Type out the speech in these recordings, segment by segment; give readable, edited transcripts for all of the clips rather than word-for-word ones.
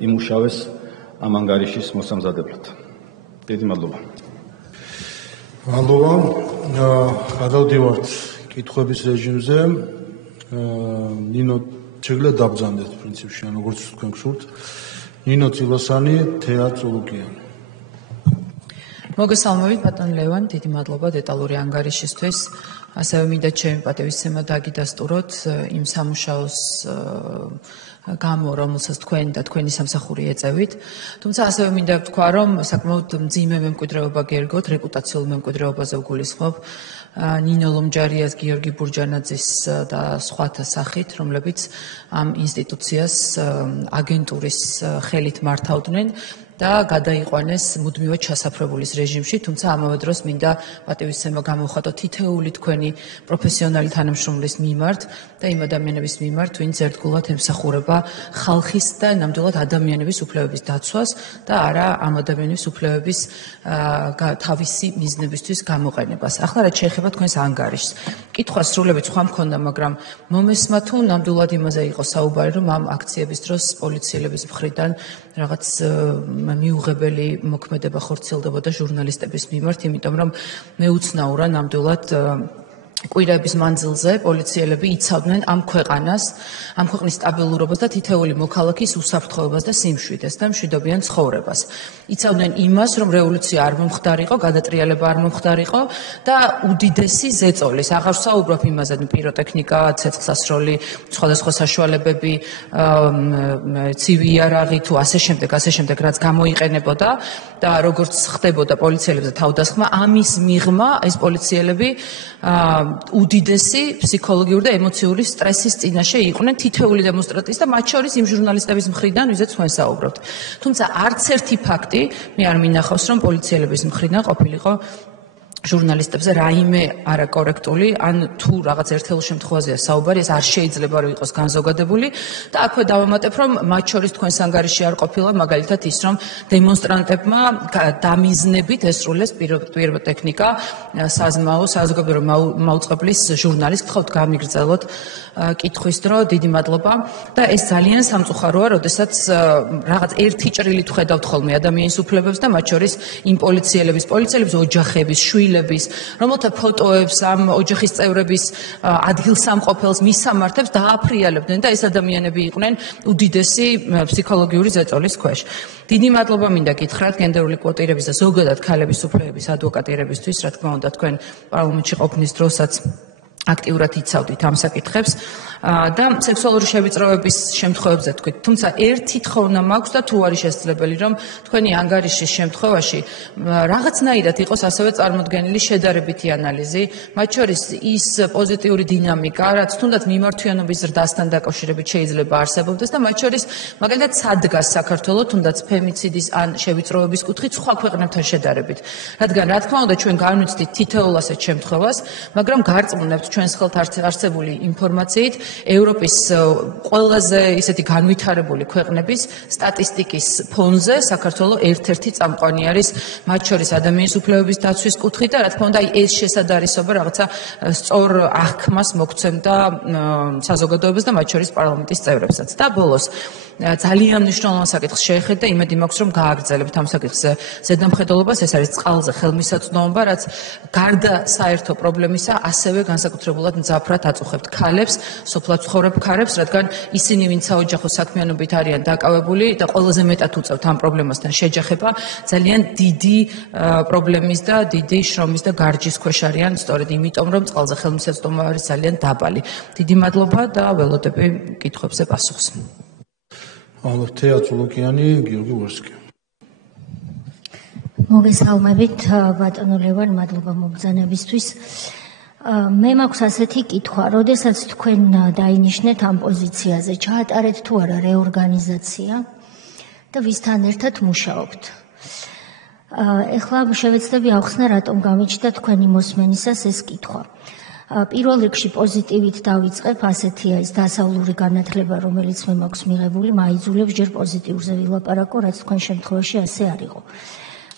იმუშავეს ამ ანგარიშის მოსამზადებლად. დიდი მადლობა. მადლობა. გადავდივართ კითხვების რეჟიმზე. ნინო შეგვიძლია დაბრძანდეთ პრინციპში, ან როგორც თქვენ გსურთ. ნინო წილოსანი, თეა წულუკიანი. მოგესალმებით ბატონ ლევან, დიდი მადლობა დეტალური ანგარიშისთვის. ასევე მინდა ჩემი პატივისცემა დაგიდასტუროთ იმ სამუშაოს გამო, რომელსაც თქვენ და თქვენი სამსახური ეწევით. თუმცა ასევე მინდა ვთქვა, რომ საკმაოდ მძიმე მემკვიდრეობა გერგოთ, რეპუტაციულ მემკვიდრეობაზე ვგულისხმობ. ნინო ლომჯარიას, გიორგი ბურჯანაძის და სხვათა სახით, რომლებიც ამ ინსტიტუციას აგენტურის ხელით მართავდნენ და გადაიყვანეს მუდმივად ჩასაფრებულის რეჟიმში, თუმცა ამავე დროს მინდა პატივისცემა გამოვხატო თითოეული თქვენი პროფესიონალი თანამშრომლის მიმართ და იმ ადამიანების მიმართ, ვინც ერთგულად ემსახურება ხალხის და ნამდვილად ადამიანების უფლებების დაცვას და არა ამ ადამიანების უფლებების თავისი მიზნებისთვის გამოყენებას. ახლა რაც შეეხება თქვენს ანგარიშს. კითხვა სრულებით სხვა მქონდა, მაგრამ მომესმა თუ ნამდვილად იმაზე იყო საუბარი, რომ ამ აქციების დროს პოლიციელების მხრიდან რაღაც მიუღებელი მოქმედება ხორციელდებოდა ჟურნალისტების მიმართ, იმიტომ რომ მეუცნაურა ნამდვილად კვირების მანძილზე პოლიციელები იცავდნენ ამ ქვეყანას, ამ ქვეყნის სტაბილურობას და თითოეული მოქალაქის უსაფრთხოებას და სიმშვიდეს და მშვიდობიან ცხოვრებას. იცავდნენ იმას, რომ რევოლუცია არ მომხდარიყო, გადატრიალება არ მომხდარიყო და უდიდესი ზეწოლის. აღარ ვსაუბრობ იმაზე, პიროტექნიკა, ცეცხლსასროლი, სხვადასხვა საშუალებები, ცივი იარაღი თუ ასე შემდეგ, რაც გამოიყენებოდა და როგორც ხდებოდა პოლიციელებზე თავდასხმა, ამის მიღმა ეს პოლიციელები უდიდესი ფსიქოლოგიური და ემოციური სტრესის წინაშე იყვნენ თითოეული დემონსტრანტის და მათ შორის იმ ჟურნალისტების მხრიდან, ვიზეც თქვენ საუბრობთ. თუმცა არც ერთი ფაქტი მე არ მინახავს, რომ პოლიციელების მხრიდან ყოფილიყო ჟურნალისტებზე რაიმე არაკორექტული, ან თუ რაღაც ერთეულ შემთხვევაზეა საუბარი, ეს არ შეიძლება რომ იყოს განზოგადებული და აქვე დავამატებ, რომ მათ შორის თქვენს ანგარიში არ ყოფილა, მაგალითად ის, რომ დემონსტრანტებმა დამიზნებით ესრულეს პიროტექნიკა საზმაო საზოგადოებრივი მაუწყებლის ჟურნალისტს. გთხოვთ გამიგრძელოთ კითხვის დრო, დიდი მადლობა და ეს ძალიან სამწუხაროა, როდესაც რაღაც ერთი ჭრილით ხედავთ ხოლმე ადამიანის უფლებებს და მათ შორის იმ პოლიციელების ოჯახების, შვილების, რომელთა ფოტოებს ამ ოჯახის წევრების ადგილსამყოფელს, მისამართებს დააფრიალებდნენ და ეს ადამიანები იყვნენ უდიდესი ფსიქოლოგიური ზეწოლის ქვეშ. დიდი მადლობა მინდა გითხრათ გენდერული კვოტირების და ზოგადად ქალების უფლებების ადვოკატირებისთვის, რა თქმა უნდა, თქვენ პარლამენტში ყოფნის დროსაც აქტიურად იცავდით ამ საკითხებს და სექსუალური შევიწროების შემთხვევებზე თქვით. თუმცა ერთი თხოვნა მაქვს და თუ არის შესაძლებელი, რომ თქვენი ანგარიშის შემთხვევაში რაღაცნაირად იყოს ასევე წარმოდგენილი შედარებითი ანალიზი, მათ შორის ის პოზიტიური დინამიკა, რაც თუნდაც მიმართვიანობის ზრდასთან დაკავშირებით შეიძლება არსებობდეს და მათ შორის მაგალითად სადგას საქართველოს თუნდაც ფემიციდის ან შევიწროების კუთხით სხვა ქვეყნებთან შედარებით. რადგან რა თქმა უნდა ჩვენ განვიცდით თითოეულ ასეთ შემთხვევას, მაგრამ გარწმუნებთ ჩვენს ხელთ არსებული ინფორმაციით ევროპის ყველაზე ისეთი განვითარებული ქვეყნების სტატისტიკის ფონზე საქართველოს ერთ-ერთი წამყვანი არის მათ შორის ადამიანის უფლებების დაცვის კუთხით და რა თქმა უნდა ეს შესაძარისობა რაღაცა სწორ აღქმას მოგცემდა საზოგადოებას და მათ შორის პარლამენტის წევრებსაც. და ბოლოს ძალიან მნიშვნელოვან საკითხს შეეხეთ და იმედი მაქვს რომ გააგრძელებთ ამ საკითხზე ზედამხედველობას, ეს არის წყალზე ხელმისაწვდომობა, რაც გარდა საერთო პრობლემისა ასევე განსაკუთრებულად მძაფრად აწუხებთ ქალებს, სოფლად ცხოვრებ ქალებს, რადგან ისინი ვინც საოჯახო საქმიანობით არიან დაკავებული და ყველაზე მეტად უწევთ ამ პრობლემასთან შეჯახება, ძალიან დიდი პრობლემის და დიდი შრომის და გარჯის ქვეშ არიან, სწორედ იმიტომ რომ წყალზე ხელმისაწვდომობა არის ძალიან დაბალი. დიდი მადლობა და ველოდები კითხვებზე პასუხს. თეა წულუკიანი, გიორგი ვერსკი. მოგესალმებით ბატონო ლევან, მადლობა მოგზანებისთვის. მე მაქვს ასეთი კითხვა, როდესაც თქვენ დაინიშნეთ ამ პოზიციაზე, ჩაატარეთ თუ არა რეორგანიზაცია და ვისთან ერთად მუშაობთ. ეხლა შევეცდები ავხსნა, რატომ გამიჩნდა თქვენი მოსმენისას ეს კითხვა. პირველ რიგში პოზიტივით დავიწყებ, ასეთია ეს დასავლური განათლება, რომელიც მე მაქვს მიღებული, მაიძულებს ჯერ პოზიტიურზე ვილაპარაკო, რაც თქვენ შემთხვევაში ასე არ იყო.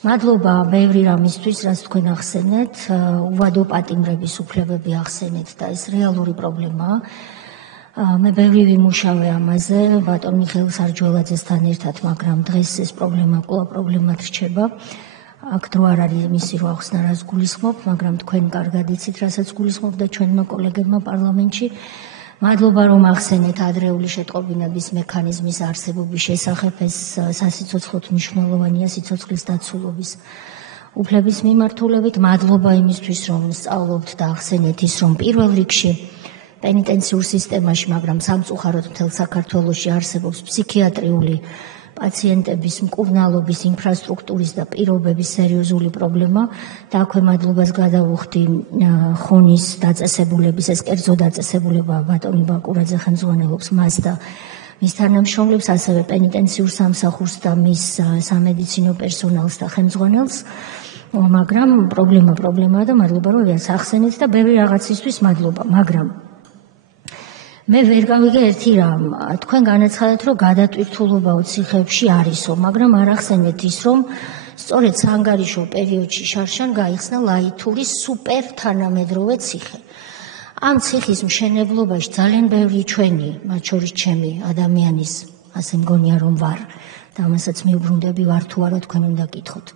მადლობა ბევრი რამისთვის, რაც თქვენ ახსენეთ, უვადო პატიმრების უფლებები ახსენეთ და ეს რეალური პრობლემაა. მე ბევრი ვიმუშავე ამაზე ბატონ მიხეილ სარჯველაძესთან ერთად, მაგრამ დღეს ეს პრობლემად რჩება. აქ დრო არ არის მისი რო ახსნა რას გულისხმობ, მაგრამ თქვენ კარგად იცით, რასაც გულისხმობ და ჩვენმა კოლეგებმა პარლამენტში. მადლობა რომ ახსენეთ ადრეული შეტყობინების მექანიზმის არსებობის შესახებ, ეს სასიცოცხლოდ მნიშვნელოვანია სიცოცხლის დაცულობის უფლების მიმართულებით. მადლობა იმისთვის, რომ სწავლობთ და ახსენეთ ის, რომ პირველ რიგში პენიტენციურ სისტემაში, მაგრამ სამწუხაროდ მთელ საქართველოში არსებობს ფსიქიატრიული პაციენტების მკურნალობის ინფრასტრუქტურის და პირობების სერიოზული პრობლემა და აქვე მადლობას გადავუხდი ხონის დაწესებულების, ეს კერძო დაწესებულება ბატონი ბაკურაძე ხელმძღვანელობს მას და მის თანამშრომლებს, ასევე პენიტენციურ სამსახურს და მის სამედიცინო პერსონალს და ხელმძღვანელს, მაგრამ პრობლემაა და მადლობა რომ ახსენეთ და ბევრი რაღაცისთვის მადლობა, მაგრამ მე ვერ გავიგე ერთი რამ, თქვენ განაცხადეთ, რომ გადატვირთულობა ციხეებში არისო, მაგრამ არ ახსენეთ ის, რომ სწორედ საანგარიშო პერიოდში შარშან გაიხსნა ლაითურის სუპერ თანამედროვე ციხე. ამ ციხის მშენებლობაში ძალიან ბევრი ჩვენი, მათ შორის ჩემი ადამიანის, ასე მგონია რომ ვარ და ამასაც მიუბრუნდები, ვარ თუ არა თქვენ უნდა გითხოთ.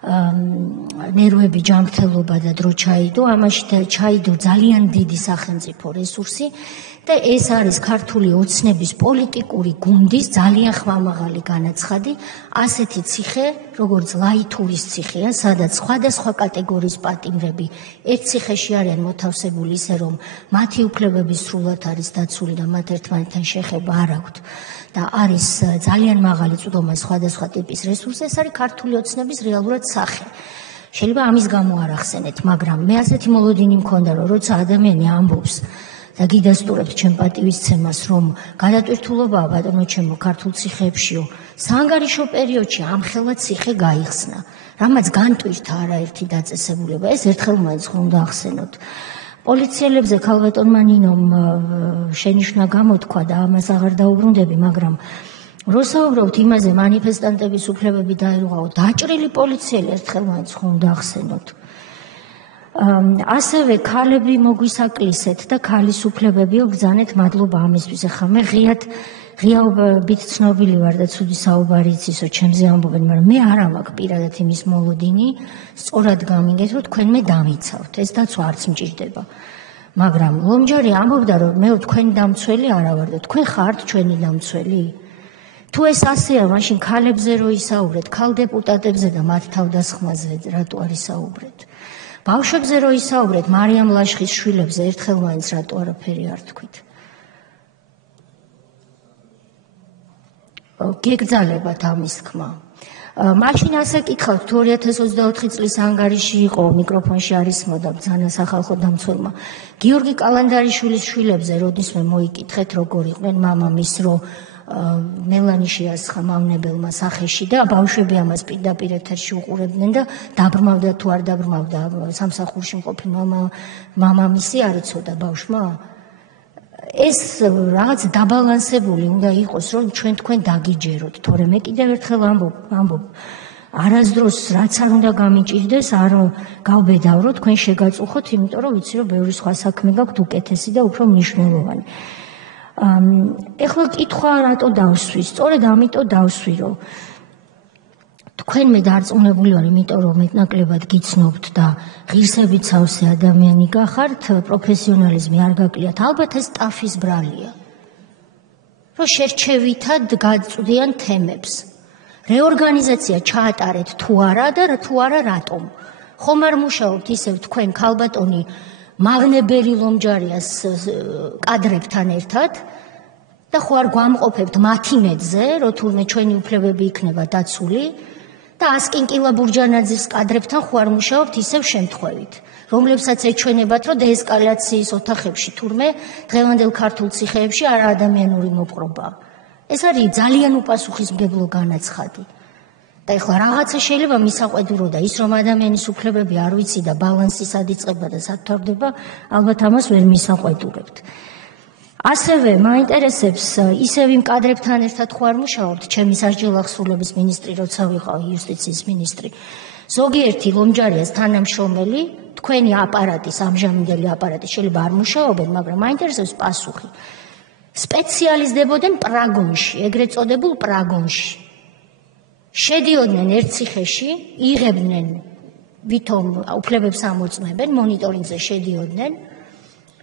ნერვები, ჯანმრთელობა და დრო ჩაიდო, ამაში ჩაიდო ძალიან დიდი სახელმწიფო რესურსი და ეს არის ქართული ოცნების პოლიტიკური გუნდის ძალიან ხმამაღალი განაცხადი, ასეთი ციხე, როგორც ლაითურის ციხეა, სადაც სხვადასხვა კატეგორიის პატიმრები ერთ ციხეში არიან მოთავსებული ისე, რომ მათი უფლებები სრულად არის დაცული და მათ ერთმანეთთან შეხება არ აქვთ. და არის ძალიან მაღალი წვდომა სხვადასხვა ტიპის რესურსი, ეს არის ქართული ოცნების რეალურად სახე. შეიძლება ამის გამო არ ახსენეთ, მაგრამ მე ასეთი მოლოდინი მქონდა, რომ როცა ადამიანი ამბობს და გიდასტურებს ჩემ პატივისცემას, რომ გადატვირთულობაა ბატონო ჩემო ქართულ ციხეებშიო, საანგარიშო პერიოდში ამხელა ციხე გაიხსნა, რამაც განტვირთა არაერთი დაწესებულება, ეს ერთხელ მაინც უნდა ახსენოთ. პოლიციელებზე ქალბატონმა ნინომ შენიშვნა გამოთქვა და ამას აღარ დაუბრუნდები, მაგრამ რო საუბრობთ იმაზე, მანიფესტანტების უფლებები დაირღვაო, დაჭრილი პოლიციელი ერთხელ მაინც უნდა ახსენოთ. ასევე ქალები მოგვისაკლისეთ და ქალის უფლებებიო ბრძანეთ, მადლობა ამისთვის. ახლა მე ღიაობით ცნობილი ვარ და ცუდი საუბარი იცისო, ჩემზე ამბობენ, მაგრამ მე არ მაქვს პირადად იმის მოლოდინი, სწორად გამიგეთ, რომ თქვენ მე დამიცავთ, ეს დაცვა არც მჭირდება. მაგრამ ლომჯარი ამბობდა, რომ მე თქვენი დამცველი არა ვარ და თქვენ ხართ ჩვენი დამცველი? თუ ეს ასეა, მაშინ ქალებზე რო ისაუბრეთ, ქალ დეპუტატებზე და მათ თავდასხმაზე რატო არ ისაუბრეთ? ბავშვებზე რო ისაუბრეთ, მარიამ ლაშხის შვილებზე ერთხელ მაინც რატო არაფერი არ თქვით? გეგრძალებათ ამის თქმა. მაშინ ასე კითხავთ, თუ 2024 წლის ანგარიში იყო, მიკროფონში არის მოდა ბრძანა სახალხო დამცველმა. გიორგი კალანდარიშვილის შვილებზე როდისმე მოიკითხეთ, როგორ იყვნენ მამამის რო მელანიშიას ხმავნებელმა სახეში და ბავშვები ამას პირდაპირ ეთერში უყურებდნენ და დაბრმავდა თუ არ დაბრმავდა სამსახურში მყოფი მამამისი არ იცოდა ბავშვმა. ეს რაღაც დაბალანსებული უნდა იყოს, რომ ჩვენ თქვენ დაგიჯეროთ, თორე მე კიდევ ერთხელ ამბობ, არასდროს რაც არ უნდა გამიჭირდეს, არ გავბედავრო, თქვენ შეგაწუხოთ, იმიტომ რომ ვიცი, რომ ბევრი სხვა საქმე გაქვთ უკეთესი და უფრო მნიშვნელოვანი. ეხლა კითხვა რატო დავსვი? სწორედ ამიტომ დავსვი, რომ თქვენ მე დარწმუნებული ვარ, იმიტომ რომ მეტნაკლებად გიცნობთ და ღირსებით სავსე ადამიანი გახართ, პროფესიონალიზმი არ გაკლიათ. ალბათ ეს ტაფის ბრალია. რომ შერჩევითად გაწვდიან თემებს. რეორგანიზაცია ჩაატარეთ თუ არა და თუ არა რატომ? ხომ არ მუშაობთ ისევ თქვენ ქალბატონი მაგნებერი ლომჯარიას კადრებთან ერთად და ხო არ გვამყოფებთ მათი მეძზე, რომ თურმე ჩვენი უფლებები იქნება დაცული და ასკინკილა ბურჯანაძის კადრებთან ხო არ მუშაობთ ისევ შემთხვევით, რომლებსაც ეჩვენებათ, რომ დეესკალაციის ოთახებში თურმე დღევანდელ ქართულ ციხეებში არა ადამიანური მოპყრობაა. ეს არის ძალიან უპასუხისმგებლო განაცხადი. და ეხლა რაღაცა შეიძლება მისაყვედურო და ის რომ ადამიანის უფლებები არ ვიცი და ბალანსი სად იწყება და სად თავდება, ალბათ ამას ვერ მისაყვედურებთ. ასევე მაინტერესებს ისევ იმ კადრებთან ერთად ხო არ მუშაობთ, ჩემი სასჯელ ახსრულების მინისტრი როცა ვიყავი, იუსტიციის მინისტრი. ზოგიერთი ლომჯარიას თანამშრომელი, თქვენი აპარატის, ამჟამინდელი აპარატის შეიძლება არ მუშაობენ, მაგრამ მაინტერესებს პასუხი. სპეციალიზდებოდნენ პრაგონში, ეგრეთ წოდებულ პრაგონში. შედიოდნენ ერთ ციხეში, იღებდნენ ვითომ უფლებებს ამოწმებენ, მონიტორინგზე შედიოდნენ,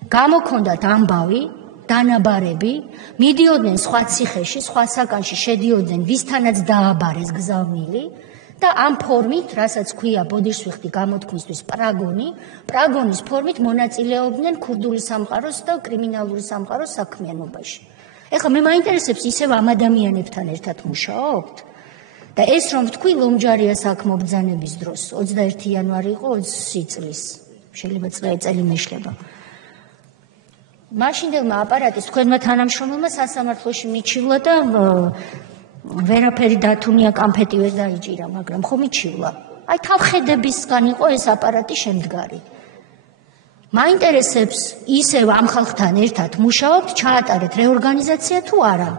გამოქონდათ ამბავი, დანაბარები, მიდიოდნენ სხვა ციხეში, სხვა საკანში შედიოდნენ, ვისთანაც დააბარეს გზავნილი და ამ ფორმით, რასაც ქვია ბოდიშსვიხტი გამოთქმისთვის პრაგონის ფორმით მონაწილეობდნენ ქურდული სამყაროს და კრიმინალური სამყაროს საქმიანობაში. ეხლა მე მაინტერესებს ისევ ამ ადამიანებთან ერთად მუშაობთ? და ეს რომ თქვი ლომჯარია საქმო ბრძანების დროს 21 იანვარი იყო 20 წლის შეიძლება წელი მეშლება მაშინდელმა აპარატის თქვენმა თანამშრომელმა სასამართლოში მიჩივლა და ვერაფერი დათუნია კამფეტი ვერ დაიჭირა მაგრამ ხო მიჩივლა აი თავხედებისგან იყო ეს აპარატი შემდგარი მაინტერესებს ისევ ამ ხალხთან ერთად მუშაობთ ჩაატარეთ რეორგანიზაცია თუ არა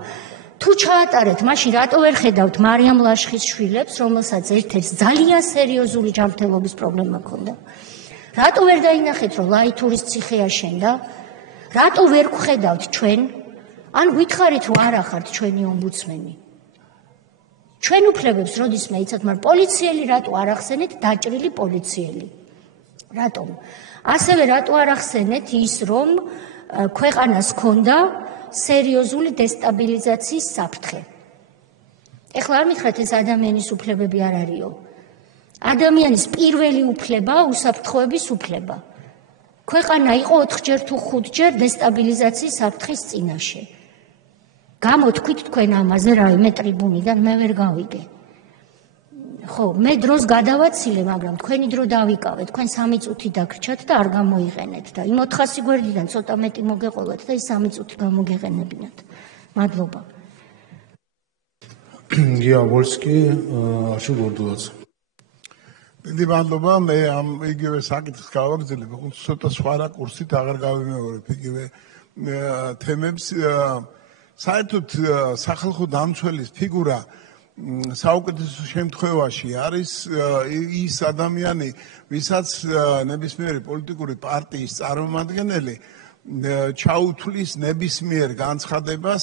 თუ ჩაატარეთ, მაშინ რატო ვერ ხედავთ მარიამ ლაშხის შვილებს, რომელსაც ერთ-ერთ ძალიან სერიოზული ჯანმრთელობის პრობლემა ჰქონდა? რატო ვერ დაინახეთ, რომ ლაითურის ციხე აშენდა? რატო ვერ გხედავთ ჩვენ? ან გითხარით, რომ არა ხართ ჩვენი ომბუდსმენი? ჩვენ უფლებებს როდის მეიცათ, მაგრამ პოლიციელი რატო არ ახსენეთ დაჭრილი პოლიციელი? რატომ? ასევე რატო არ ახსენეთ ის, რომ ქვეყანას ჰქონდა სერიოზული დესტაბილიზაციის საფრთხე. ეხლა არ მითხრათ ეს ადამიანის უფლებები არ არისო. ადამიანის პირველი უფლება უსაფრთხოების უფლება. ქვეყანა იყო 4-ჯერ თუ 5-ჯერ დესტაბილიზაციის საფრთხის წინაშე. გამოთქვით თქვენ ამაზე რაიმე ტრიბუნიდან მე ვერ გავიგე. ხო, მე დროს გადავაცილე, მაგრამ თქვენი დრო დავიკავე, თქვენ 3 წუთი დაგრჩათ და არ გამოიყენეთ და იმ 400 გვერდიდან ცოტა მეტი მოგეყოლათ და ის 3 წუთი გამოგეყენებინათ. მადლობა. გია ვოლსკი, არჩილ გორდულაძე. დიდი მადლობა, მე ამ იგივე საკითხს გავაგრძელებ, ცოტა სხვა რაკურსით აღარ გავიმეორებ იგივე თემებს. საერთოდ სახალხო დამცველის ფიგურა საუკეთესო შემთხვევაში არის ის ადამიანი, ვისაც ნებისმიერი პოლიტიკური პარტიის წარმომადგენელი ჩაუთვლის ნებისმიერ განცხადებას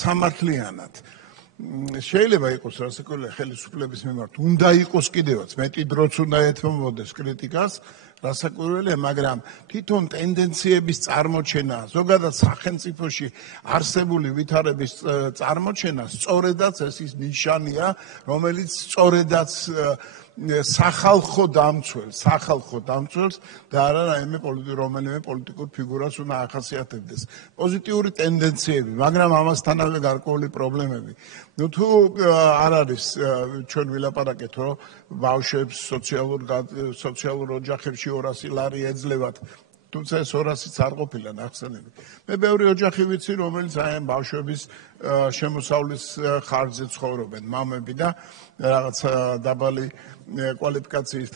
სამართლიანად. შეიძლება იყოს რასაკვირველია ხელისუფლების მიმართ, უნდა იყოს კიდევაც მეტი დროც უნდა ეთმობოდეს კრიტიკას, რასაკვირველია, მაგრამ თვითონ ტენდენციების წარმოჩენა, ზოგადად სახელმწიფოში არსებული ვითარების წარმოჩენა, სწორედაც ეს ის ნიშანია, რომელიც სწორედაც სახალხო დამცველს და არა რომელიმე პოლიტიკურ ფიგურას უნდა ახასიათებდეს. პოზიტიური ტენდენციები, მაგრამ ამასთანავე გარკვეული პრობლემები. თუ არ არის ჩვენ ვილაპარაკეთ, რომ ბავშვებს სოციალურ ოჯახებში 200 ლარი ეძლევათ, თუმცა ეს 200-იც არ ყოფილა ნახსენები. მე ბევრი ოჯახი ვიცი, რომელიც აი ამ ბავშვების შემოსავლის ხარჯზე ცხოვრობენ, მამები და რაღაც დაბალი კვალიფიკაციის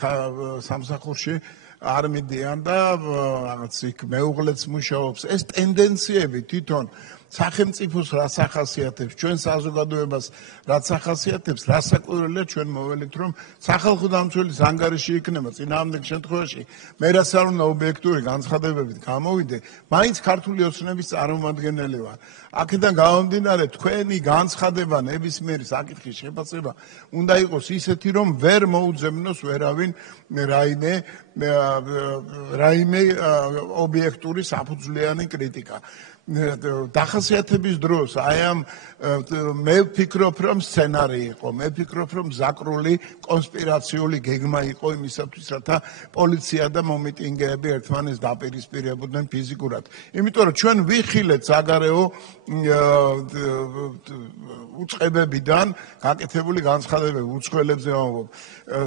სამსახურში არ მიდიან და რაღაც იქ მეუღლეც მუშაობს. ეს ტენდენციები თვითონ სახელმწიფოს რაც ახასიათებს, ჩვენ საზოგადოებას რაც ახასიათებს, რასაკვირველია ჩვენ მოველით, რომ სახალხო დამცველის ანგარიში იქნება წინააღმდეგ შემთხვევაში, მე რაც არ უნდა ობიექტური განცხადებებით გამოვიდე, მაინც ქართული ოცნების წარმომადგენელი ვარ. აქედან გამომდინარე, თქვენი განცხადება ნებისმიერი საკითხის შეფასება უნდა იყოს ისეთი, რომ ვერ მოუძებნოს ვერავინ რაიმე ობიექტური საფუძვლიანი კრიტიკა. დახასიათების დროს აი ამ მე ვფიქრობ რომ სცენარი იყო მე ვფიქრობ რომ ზაკრული კონსპირაციული გეგმა იყო იმისათვის რათა პოლიცია და მომიტინგეები ერთმანეთს დაპირისპირებოდნენ ფიზიკურად იმიტომ რომ ჩვენ ვიხილეთ საგარეო უწყებებიდან გაკეთებული განცხადებები უცხოელებზე ვამბობ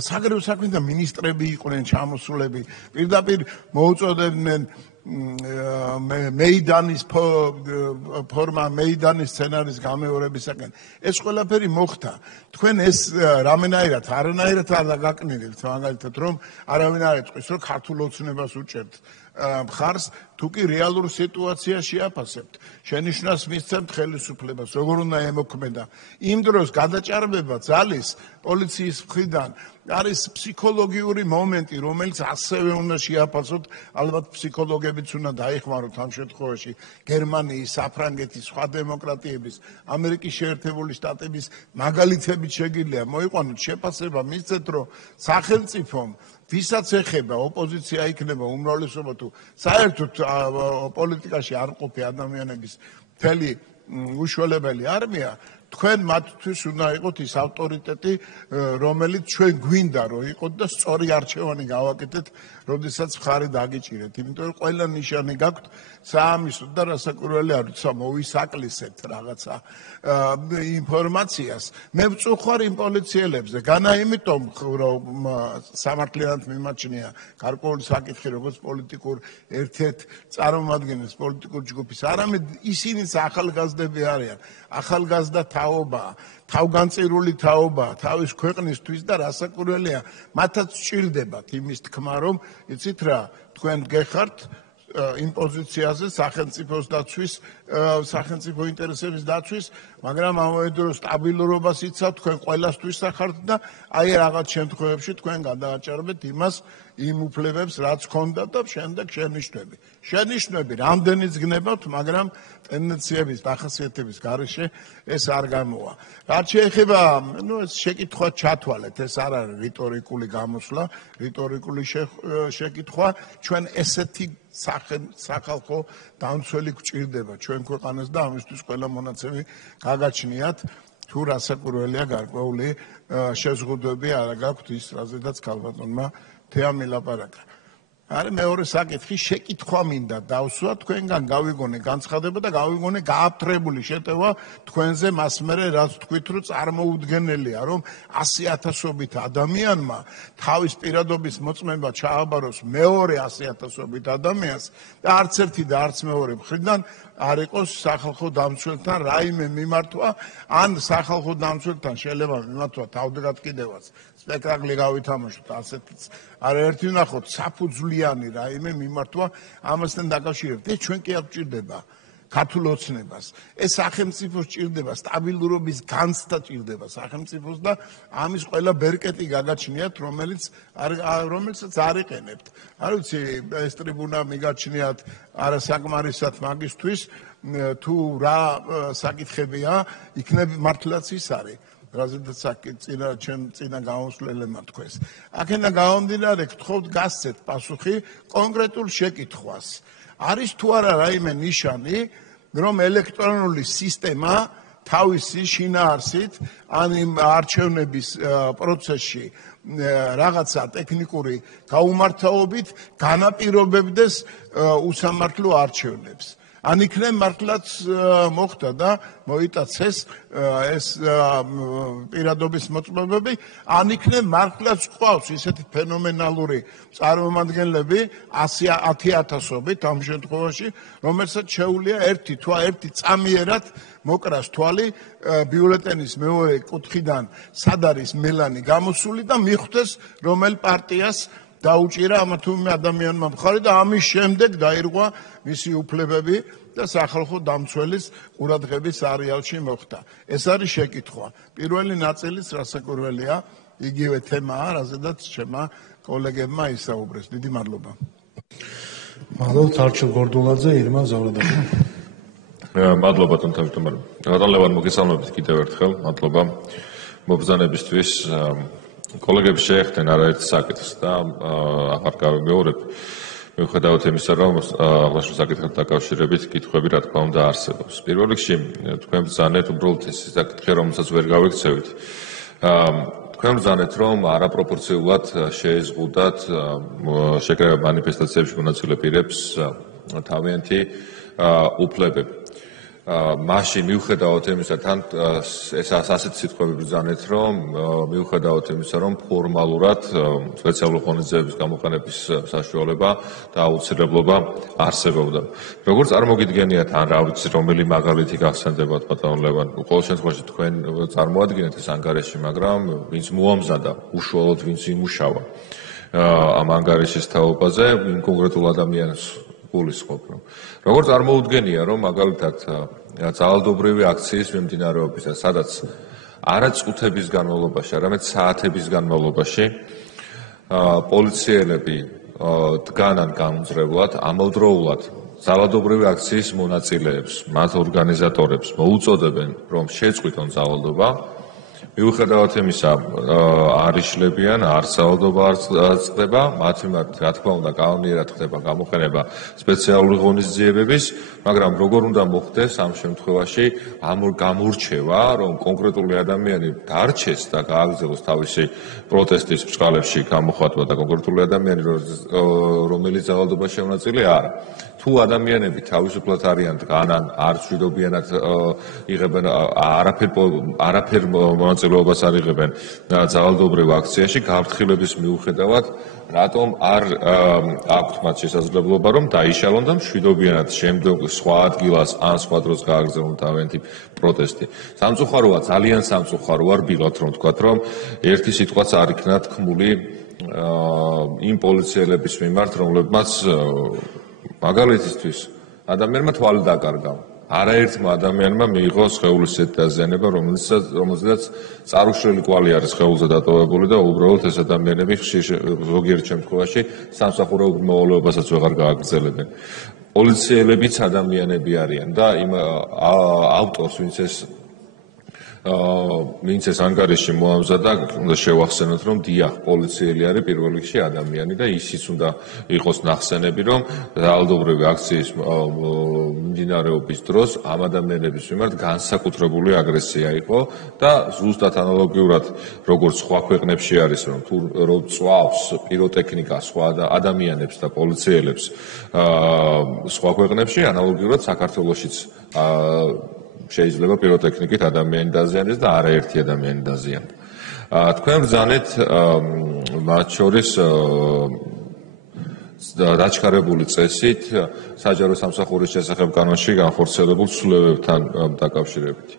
საგარეო საქმეთა მინისტრები იყვნენ ჩამოსულები პირდაპირ მოუწოდებდნენ მეიდანის ფორმა მეიდანის სცენარის გამეორებისაკენ ეს ყველაფერი მოხდა თქვენ ეს არანაირად არ დაგაკნინებთ მაგალითად რომ არავინ არ ეთქვის რომ ქართულ ოცნებას უჭერთ მხარს თუ კი რეალურ სიტუაციაში აფასებთ, შენიშვნას მისცემთ ხელისუფლებას, როგორ უნდა ემოქმედა. იმ დროს გადაჭარბება ძალის პოლიციის მხრიდან არის ფსიქოლოგიური მომენტი, რომელიც ასევე უნდა შეაფასოთ, ალბათ ფსიქოლოგებიც უნდა დაიხმაროთ ამ შემთხვევაში გერმანიის, საფრანგეთის, სხვა დემოკრატიების, ამერიკის შეერთებული შტატების მაგალითებით შეგიძლია მოიყვანოთ შეფასება მისცეთ, რომ სახელმწიფომ ვისაც ეხება ოპოზიცია იქნება უმრავლესობა თუ საერთოდ პოლიტიკაში არ მყოფი ადამიანების მთელი უშველებელი არმია, თქვენ მათთვის უნდა იყოთ ის ავტორიტეტი, რომელიც ჩვენ გვინდა რომ იყოთ და სწორი არჩევანი გავაკეთეთ, როდესაც მხარი დაგიჭირეთ. იმიტომ რომ ყველა ნიშანი გაქვთ საამისოდ და რასაკვირველია, როცა მოვისაკლისებთ რაღაცა ინფორმაციას. მე ვწუხარ იმ პოლიციელებზე, განა იმიტომ რომ სამართლიანად მიმაჩნია გარკვეული საკითხი, როგორც პოლიტიკურ ერთ-ერთ წარმომადგენელს პოლიტიკურ ჯგუფის, არამედ ისინიც ახალგაზრდები არიან. ახალგაზრდა თაობაა, თავგანწირული თაობაა თავის ქვეყნისთვის და რასაკვირველია, მათაც სჭირდებათ იმის თქმა, რომ იცით რა, თქვენ გეხართ იმ პოზიციაზე სახელმწიფოს დაცვის, სახელმწიფო ინტერესების დაცვის, მაგრამ ამავე დროს სტაბილურობას იცავთ, თქვენ ყველასთვის სახართ და აი რაღაც შემთხვევებში თქვენ გადააჭარბეთ იმას, იმ უფლებებს, რაც ჰქონდათ და შემდეგ შენიშვნები. შენიშვნები რამდენიც გნებავთ, მაგრამ ტენდენციების დახასიათების გარეშე ეს არ გამოვა. რაც შეეხება, ეს შეკითხვა ჩათვალეთ, ეს არ არის რიტორიკული გამოსვლა, რიტორიკული შეკითხვა, ჩვენ ესეთი სახალხო დამცველი გვჭირდება ჩვენ ქვეყანას და ამისთვის ყველა მონაცემი გაგაჩნიათ, თუ რასაკვირველია გარკვეული შეზღუდვები არ გაქვთ ის, რაზედაც ქალბატონმა თეამ ელაპარაკა. არის მეორე საკითხი, შეკითხვა მინდა დავსვა, თქვენგან გავიგონე განცხადება და გავიგონე გააფთრებული შეტევა თქვენზე, მას მერე რაც თქვით, რომ წარმოუდგენელია, რომ 100,000-ობით ადამიანმა თავის პირადობის მოწმება ჩააბაროს მეორე 100,000-ობით ადამიანს და არც ერთი და არც მეორე მხრიდან არ იყოს სახალხო დამცველთან რაიმე მიმართვა, ან სახალხო დამცველთან შეიძლება მიმართვა თავდადაკიდევაც სპექტაკლი გავითამაშოთ, ასეთიც არაერთი ვნახოთ, საფუძვლიანი რაიმე მიმართვა ამასთან დაკავშირებით. ეს ჩვენ კი არ გვჭირდება ქართულ ოცნებას. ეს სახელმწიფოს ჭირდება, სტაბილურობის განცდა ჭირდება სახელმწიფოს და ამის ყველა ბერკეტი გაგაჩნიათ, რომელსაც არ იყენებთ. არ ვიცი, ეს ტრიბუნა მიგაჩნიათ არასაკმარისად მაგისთვის, თუ რა საკითხებია, იქნებ მართლაც ის არის. რაზედაც წინა გამოსვლებმა თქვეს. აქედან გამომდინარე, გთხოვთ გასცეთ პასუხი კონკრეტულ შეკითხვას. არის თუ არა რაიმე ნიშანი, რომ ელექტრონული სისტემა თავისი შინაარსით ან იმ არჩევნების პროცესში რაღაცა ტექნიკური გაუმართავობით განაპირობებდეს უსამართლო არჩევნებს. ან იქნებ მართლაც მოხდა და მოიტაცეს ეს პირადობის მოწმობები, ან იქნებ მართლაც ყავს ისეთი ფენომენალური წარმომადგენლები 100,000-ობით ამ შემთხვევაში, რომელსაც შეუძლია ერთი წამიერად მოკრას თვალი ბიულეტენის მეორე კუთხიდან სად არის მელანი გამოსული და მიხვდეს რომელ პარტიას დაუჭირა ამა თუ იმ ადამიანმა მხარი და ამის შემდეგ დაირღვა მისი უფლებები და სახალხო დამცველის ყურადღების არეალში მოხდა. ეს არის შეკითხვა. პირველი ნაწილიც რასაკვირველია, იგივე თემაა, რაზედაც ჩემმა კოლეგებმა ისაუბრეს. დიდი მადლობა. მადლობთ არჩილ გორდულაძე, ირმა ზავრადაშვილი. მადლობა თემთმეტყველო. ბატონ ლევან მოგესალმებით კიდევ ერთხელ. მადლობა მობრძანებისთვის. კოლეგები შეეხდნენ არაერთ საკითხს და აღარ გავიმეორებ. მიუხედავად იმისა, რომ აღნიშნულ საკითხთან დაკავშირებით კითხვები რა თქმა უნდა არსებობს. პირველ რიგში თქვენ ბრძანეთ უბრალოდ ის საკითხი, რომელსაც ვერ გავიქცევით. თქვენ ბრძანეთ, რომ არაპროპორციულად შეეზღუდათ შეკრებილ მანიფესტაციებში მონაწილე პირებს თავიანთი უფლებები. მაშინ მიუხედავად იმისა, თან ეს ასეთი სიტყვები ბრძანეთ, რომ მიუხედავად იმისა, რომ ფორმალურად სპეციალური ღონისძიების გამოყენების საშუალება და აუცილებლობა არსებობდა. როგორც წარმოგიდგენიათ, ან რა ვიცი, რომელი მაგალითი გახსენდებათ, ბატონ ლევან, ყოველ შემთხვევაში თქვენ წარმოადგენთ ეს ანგარიში, მაგრამ ვინც მოამზადა, უშუალოდ ვინც იმუშავა. ამ ანგარიშის თაობაზე იმ კონკრეტულ ადამიანს გულისხმობ, რომ როგორ წარმოუდგენია, რომ მაგალითად ძალადობრივი აქციის მიმდინარეობისა, სადაც არა წუთების განმავლობაში, არამედ საათების განმავლობაში პოლიციელები დგანან გამძლევლად, ამავდროულად ძალადობრივი აქციის მონაწილეებს, მათ ორგანიზატორებს მოუწოდებენ, რომ შეწყვიტონ ძალადობა. მიუხედავად იმისა, არ იშლებიან, არ ძალადობა არ წყდება, მათ მიმართ, რა თქმა უნდა, კანონიერად ხდება გამოყენება სპეციალური ღონისძიებების, მაგრამ როგორ უნდა მოხდეს ამ შემთხვევაში გამორჩევა, რომ კონკრეტული ადამიანი დარჩეს და გააგრძელოს თავისი პროტესტის ბრწყალებში გამოხატვა და კონკრეტული ადამიანი, რომელიც ძალადობაში მონაწილეა, არა. თუ ადამიანები თავისუფლად არიან დგანან, არ მშვიდობიანად იღებენ არაფერ მონაწილეობას არ იღებენ ძალადობრივ აქციაში, გაფრთხილების მიუხედავად, რატომ არ აქვთ მათ შესაძლებლობა, რომ დაიშალონ და მშვიდობიანად შემდგომ სხვა ადგილას ან სხვა დროს გააგრძელონ თავიანთი პროტესტი. სამწუხაროა, ძალიან სამწუხაროა რბილად რომ ვთქვათ, რომ ერთი სიტყვაც არ იქნა თქმული იმ პოლიციელების მიმართ, რომლებმაც მაგალითისთვის ადამიანმა თვალი დაკარგა. არაერთმა ადამიანმა მიიღო სხეულის დაზიანება, რომელზედაც წარუშლელი კვალი არის სხეულზე დატოვებული და უბრალოდ ეს ადამიანები ზოგიერთ შემთხვევაში სამსახურეობ მოვალეობასაც ვეღარ გააგრძელებენ. პოლიციელებიც ადამიანები არიან და იმ ავტორს, ვინც ეს ანგარიში მოამზადა, უნდა შევახსენოთ, რომ დიახ, პოლიციელი არის პირველ რიგში ადამიანი და ისიც უნდა იყოს ნახსენები, რომ ძალადობრივი აქციის მიმდინარეობის დროს ამ ადამიანების მიმართ განსაკუთრებული აგრესია იყო და ზუსტად ანალოგიურად, როგორც სხვა ქვეყნებში არის, რომ თუ წვავს პიროტექნიკა სხვა ადამიანებს და პოლიციელებს სხვა ქვეყნებში, ანალოგიურად საქართველოშიც შეიძლება პიროტექნიკით ადამიანი დაზიანდეს და არაერთი ადამიანი დაზიანდა. თქვენ ბრძანეთ მათ შორის დაჩქარებული წესით საჯარო სამსახურის შესახებ კანონში განხორციელებულ ცვლილებებთან დაკავშირებით.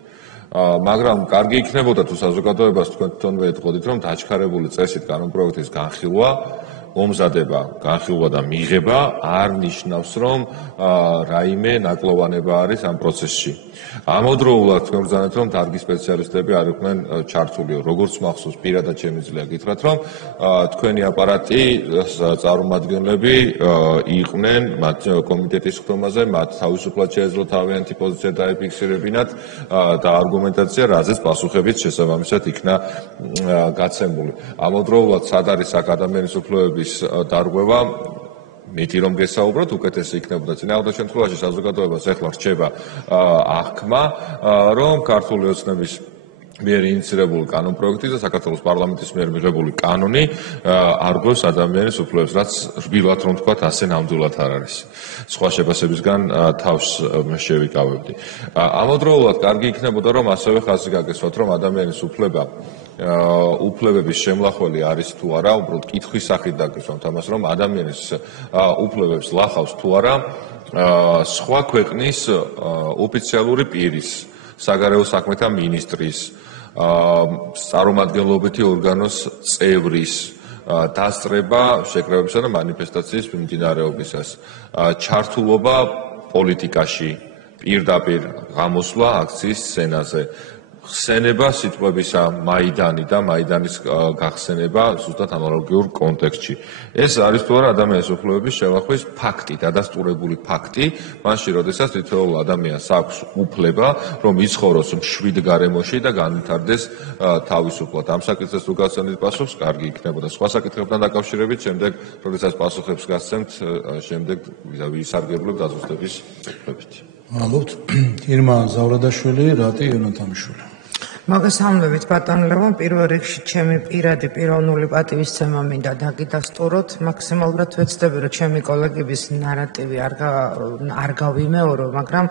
მაგრამ კარგი იქნებოდა თუ საზოგადოებას თქვენ თვითონვე ეტყოდით, რომ დაჩქარებული წესით კანონპროექტის განხილვა მომზადება, განხილვა და მიღება არ ნიშნავს, რომ რაიმე ნაკლოვანება არის ამ პროცესში. ამავდროულად თქვენ ბრძანეთ, რომ დარგის სპეციალისტები არ იყვნენ ჩართული, როგორც მახსოვს, პირადად შემიძლია გითხრათ, რომ თქვენი აპარატი წარმომადგენლები იყვნენ მათ კომიტეტის ხდომაზე, მათ თავისუფლად შეეძლო თავიანთი პოზიცია დაეფიქსირებინათ და არგუმენტაცია, რაზეც პასუხებიც შესაბამისად იქნა გაცემული. ამავდროულად სად არის აქ ადამიანის უფლებების დარღვევა, მეტი რომ გესაუბროთ, უკეთესი იქნებოდა. წინააღმდეგ შემთხვევაში საზოგადოებას ეხლა რჩება აღქმა, რომ ქართული ოცნების მიერ ინიციირებული კანონპროექტი და საქართველოს პარლამენტის მიერ მიღებული კანონი არღვევს ადამიანის უფლებებს, რაც რბილად რომ ვთქვათ, ასე ნამდვილად არ არის. სხვა შეფასებისგან თავს შევიკავებდი. ამავდროულად კარგი იქნებოდა, რომ ასევე ხაზი გაგესვათ, რომ ადამიანის უფლებების შემლახველი არის თუ არა, უბრალოდ კითხვის სახით დაგესვათ ამას, რომ ადამიანის უფლებებს ლახავს თუ არა სხვა ქვეყნის ოფიციალური პირის, საგარეო საქმეთა მინისტრის, წარმომადგენლობითი ორგანოს წევრის დასწრება შეკრებებისა და მანიფესტაციის მიმდინარეობისას, ჩართულობა პოლიტიკაში, პირდაპირ გამოსვლა აქციის სცენაზე, ხსენება სიტყვებისა მაიდანი და მაიდანის გახსენება ზუსტად ანალოგიურ კონტექსტში. ეს არის თუ არა ადამიანის უფლებების შემახვის ფაქტი, დადასტურებული ფაქტი, მაშინ როდესაც თითოეულ ადამიანს აქვს უფლება, რომ იცხოვროს მშვიდ გარემოში და განვითარდეს თავისუფლად. ამ საკითხს თუ გასცემთ პასუხს, კარგი იქნებოდა. სხვა საკითხებთან დაკავშირებით, შემდეგ, როდესაც პასუხებს გასცემთ, შემდეგ ვისარგებლებ დაზუსტების უფლებით. მადლობთ. ირმა ზავრადაშვილი, რატი იონათამიშვილი. მოგესალმებით ბატონო ლევან, პირველ რიგში ჩემი პირადი პიროვნული პატივისცემა მინდა დაგიდასტუროთ. მაქსიმალურად ვეცდები, რომ ჩემი კოლეგების ნარატივი არ გავიმეორო, მაგრამ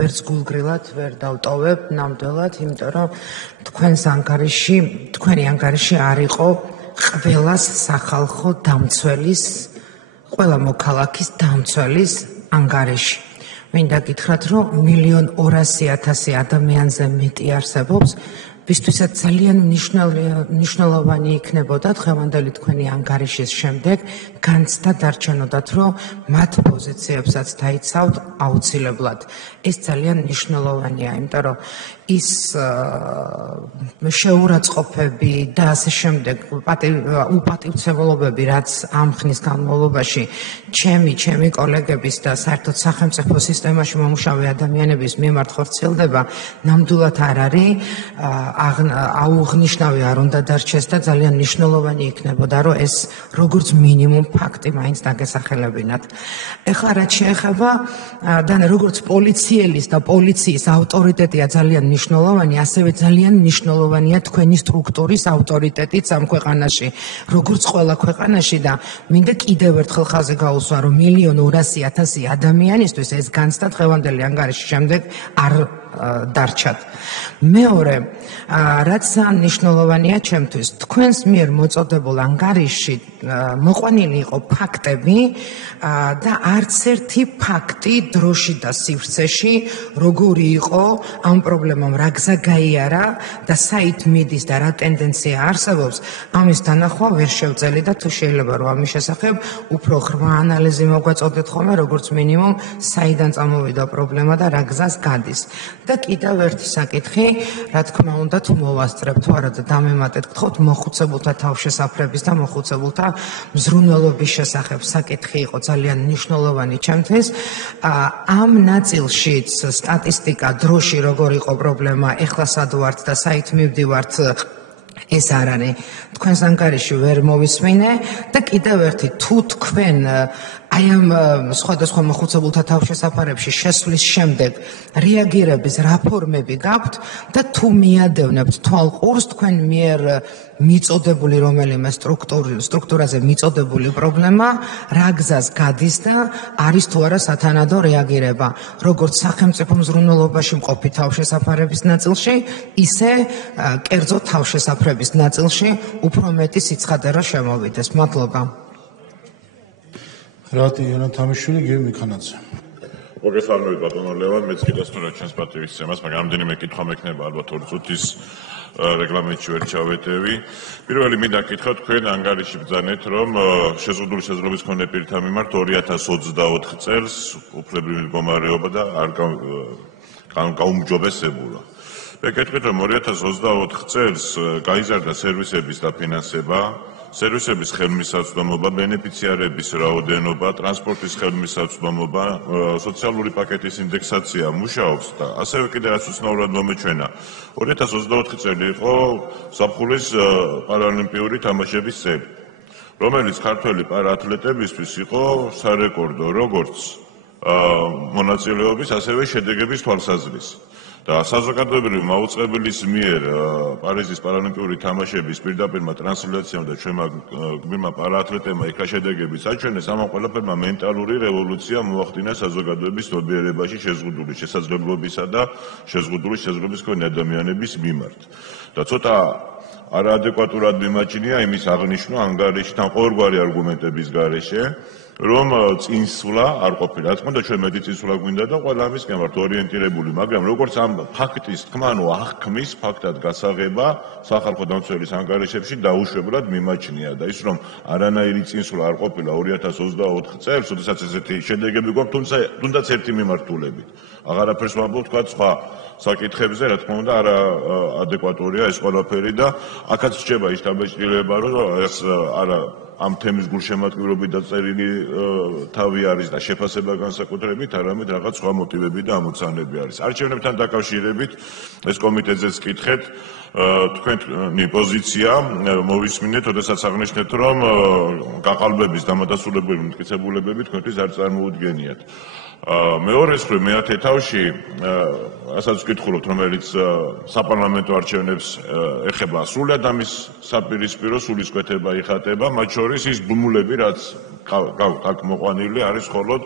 ვერც გულგრილად ვერ დავტოვებ ნამდვილად, იმიტომ რომ თქვენი ანგარიში არ იყო ყველას სახალხო დამცველის, ყველა მოქალაქის დამცველის ანგარიში. მინდა გითხრათ, რომ 1,200,000 ადამიანზე მეტი არსებობს, ვისთვისაც ძალიან მნიშვნელოვანი იქნებოდა დღევანდელი თქვენი ანგარიშის შემდეგ განცდა დარჩენოდათ, რომ მათ პოზიციებსაც დაიცავთ აუცილებლად. ეს ძალიან მნიშვნელოვანია, იმიტომ რომ ის შეურაცხყოფები და ასე შემდეგ უპატივცემულობები, რაც ამ ხნის განმავლობაში ჩემი კოლეგების და საერთოდ სახელმწიფო სისტემაში მომუშავე ადამიანების მიმართ ხორციელდება, ნამდვილად არ არის აუღნიშნავი არ უნდა დარჩეს და ძალიან მნიშვნელოვანი იქნებოდა, რომ ეს როგორც მინიმუმ ფაქტი მაინც დაგესახელებინათ. ეხლა რაც შეეხება და როგორც პოლიციელის და პოლიციის ავტორიტეტია ძალიან მნიშვნელოვანი, ასევე ძალიან მნიშვნელოვანია თქვენი სტრუქტურის ავტორიტეტიც ამ ქვეყანაში, როგორც ყველა ქვეყანაში და მინდა კიდევ ერთხელ ხაზი გაუსვა, რომ 1,200,000 ადამიანისთვის ეს განცდა დღევანდელი ანგარიშის შემდეგ არ დარჩათ. მეორე, რაც მნიშვნელოვანია ჩემთვის, თქვენს მიერ მოწოდებულ ანგარიშში მოყვანილი იყო ფაქტები და არც ერთი ფაქტი დროში და სივრცეში როგორი იყო ამ პრობლემამ რა გზა გაიარა და საით მიდის და რა ტენდენცია არსებობს, ამის დანახვა ვერ შევძელი და თუ შეიძლება რომ ამის შესახებ უფრო ღრმა ანალიზი მოგვაწოდეთ ხოლმე, როგორც მინიმუმ საიდან წამოვიდა პრობლემა და რა გზას გადის. და კიდევ ერთი საკითხი, რა თქმა უნდა, თუ მოვასწრებთ თუ არა და დამემატეთ, გთხოვთ მოხუცებულთა თავშესაფრების და მოხუცებულთა მზრუნველობის შესახებ საკითხი იყო ძალიან მნიშვნელოვანი ჩემთვის. ამ ნაწილშიც სტატისტიკა, დროში როგორ იყო პრობლემა, ეხლა სად ვართ და საით მივდივართ, ეს არ არის თქვენს ანგარიში ვერ მოვისმინე და კიდევ ერთი თუ თქვენ აი ამ სხვადასხვა მოხუცებულთა თავშესაფარებში შესვლის შემდეგ რეაგირების რაფორმები გაქვთ და თუ მიადევნებთ თვალყურს თქვენ მიერ მიწოდებული რომელიმე სტრუქტურაზე მიწოდებული პრობლემა რა გზას გადის და არის თუ არა სათანადო რეაგირება როგორც სახელმწიფო მზრუნველობაში მყოფი თავშესაფარების ნაწილში ისე კერძო თავშესაფრების ნაწილში უფრო მეტი სიცხადე რა შემოვიდეს. მადლობა. რატი იონათამიშვილი გიორგი მიქანაძე. მოგესალმებით ბატონო ლევან, მეც კიდევ სწორად ჩემს პატივისცემას, მაგრამ რამდენიმე კითხვა მექნება ალბათ 2 წუთის რეგლამენტში ვერ ჩავეტევი. პირველი მინდა გითხრათ, თქვენ ანგარიში ბრძანეთ, რომ შეზღუდული შესაძლებლობის მქონე პირთა მიმართ 2024 წელს უფლებრივი მდგომარეობა და არ გაუმჯობესებულა. მეკითხეთ, რომ 2024 წელს გაიზარდა სერვისების დაფინანსება, სერვისების ხელმისაწვდომობა, ბენეფიციარების რაოდენობა, ტრანსპორტის ხელმისაწვდომობა, სოციალური პაკეტის ინდექსაცია მუშაობს და ასევე კიდევ რაც უცნაურად მომეჩვენა. 2024 წელი იყო ზაფხულის პარალიმპიური თამაშების წელი, რომელიც ქართველი პარაათლეტებისთვის იყო სარეკორდო როგორც მონაწილეობის, ასევე შედეგების თვალსაზრისით. და საზოგადოებრივი მაუწყებლის მიერ პარიზის პარალიმპიური თამაშების პირდაპირმა ტრანსლაციამ და ჩვენმა გმირმა პარაათლეტებმა იქა შედეგები საჩვენეს, ამ ყველაფერმა მენტალური რევოლუცია მოახდინა საზოგადოების ნოდიერებაში შეზღუდული შესაძლებლობისა და შეზღუდული შესაძლებლობის მქონე ადამიანების მიმართ. და ცოტა არაადეკვატურად მიმაჩნია იმის აღნიშვნა ანგარიში თან ყოველგვარი არგუმენტების გარეშე, რომ წინსვლა არ ყოფილა. რა თქმა უნდა, ჩვენ მეტი წინსვლა გვინდა და ყველა ამის გამართ ორიენტირებული, მაგრამ როგორც ამ ფაქტის თქმა, აღქმის ფაქტად გასაღება სახალხო დამცველის ანგარიშებში დაუშვებლად მიმაჩნია და ის რომ არანაირი წინსვლა არ ყოფილა 2024 წელს, როდესაც ესეთი შედეგები გვაქვს, თუნდაც ერთი მიმართულებით. აღარაფერს ვამბობ, თქვა სხვა საკითხებზე, რა თქმა უნდა, არაადეკვატურია ეს ყველაფერი და აქაც რჩება ის დაბეჭდილება, რომ ეს არა ამ თემის გულშემატკივრობით დაწერილი თავი არის და შეფასება განსაკუთრებით, არამედ რაღაც სხვა მოტივები და ამოცანები არის. არჩევნებთან დაკავშირებით ეს კომიტეტზეც კითხეთ, თქვენი პოზიცია მოვისმინეთ, როდესაც აღნიშნეთ, რომ გაყალბების დამადასტურებელი მტკიცებულებები თქვენთვის არ წარმოუდგენიათ. მეორე მხრივ მეათე თავში ასაც ვკითხულობთ, რომელიც საპარლამენტო არჩევნებს ეხება სრულად ამის საპირისპირო სულისკვეთება იხატება, მათ შორის ის ბმულები, რაც აქ მოყვანილი არის მხოლოდ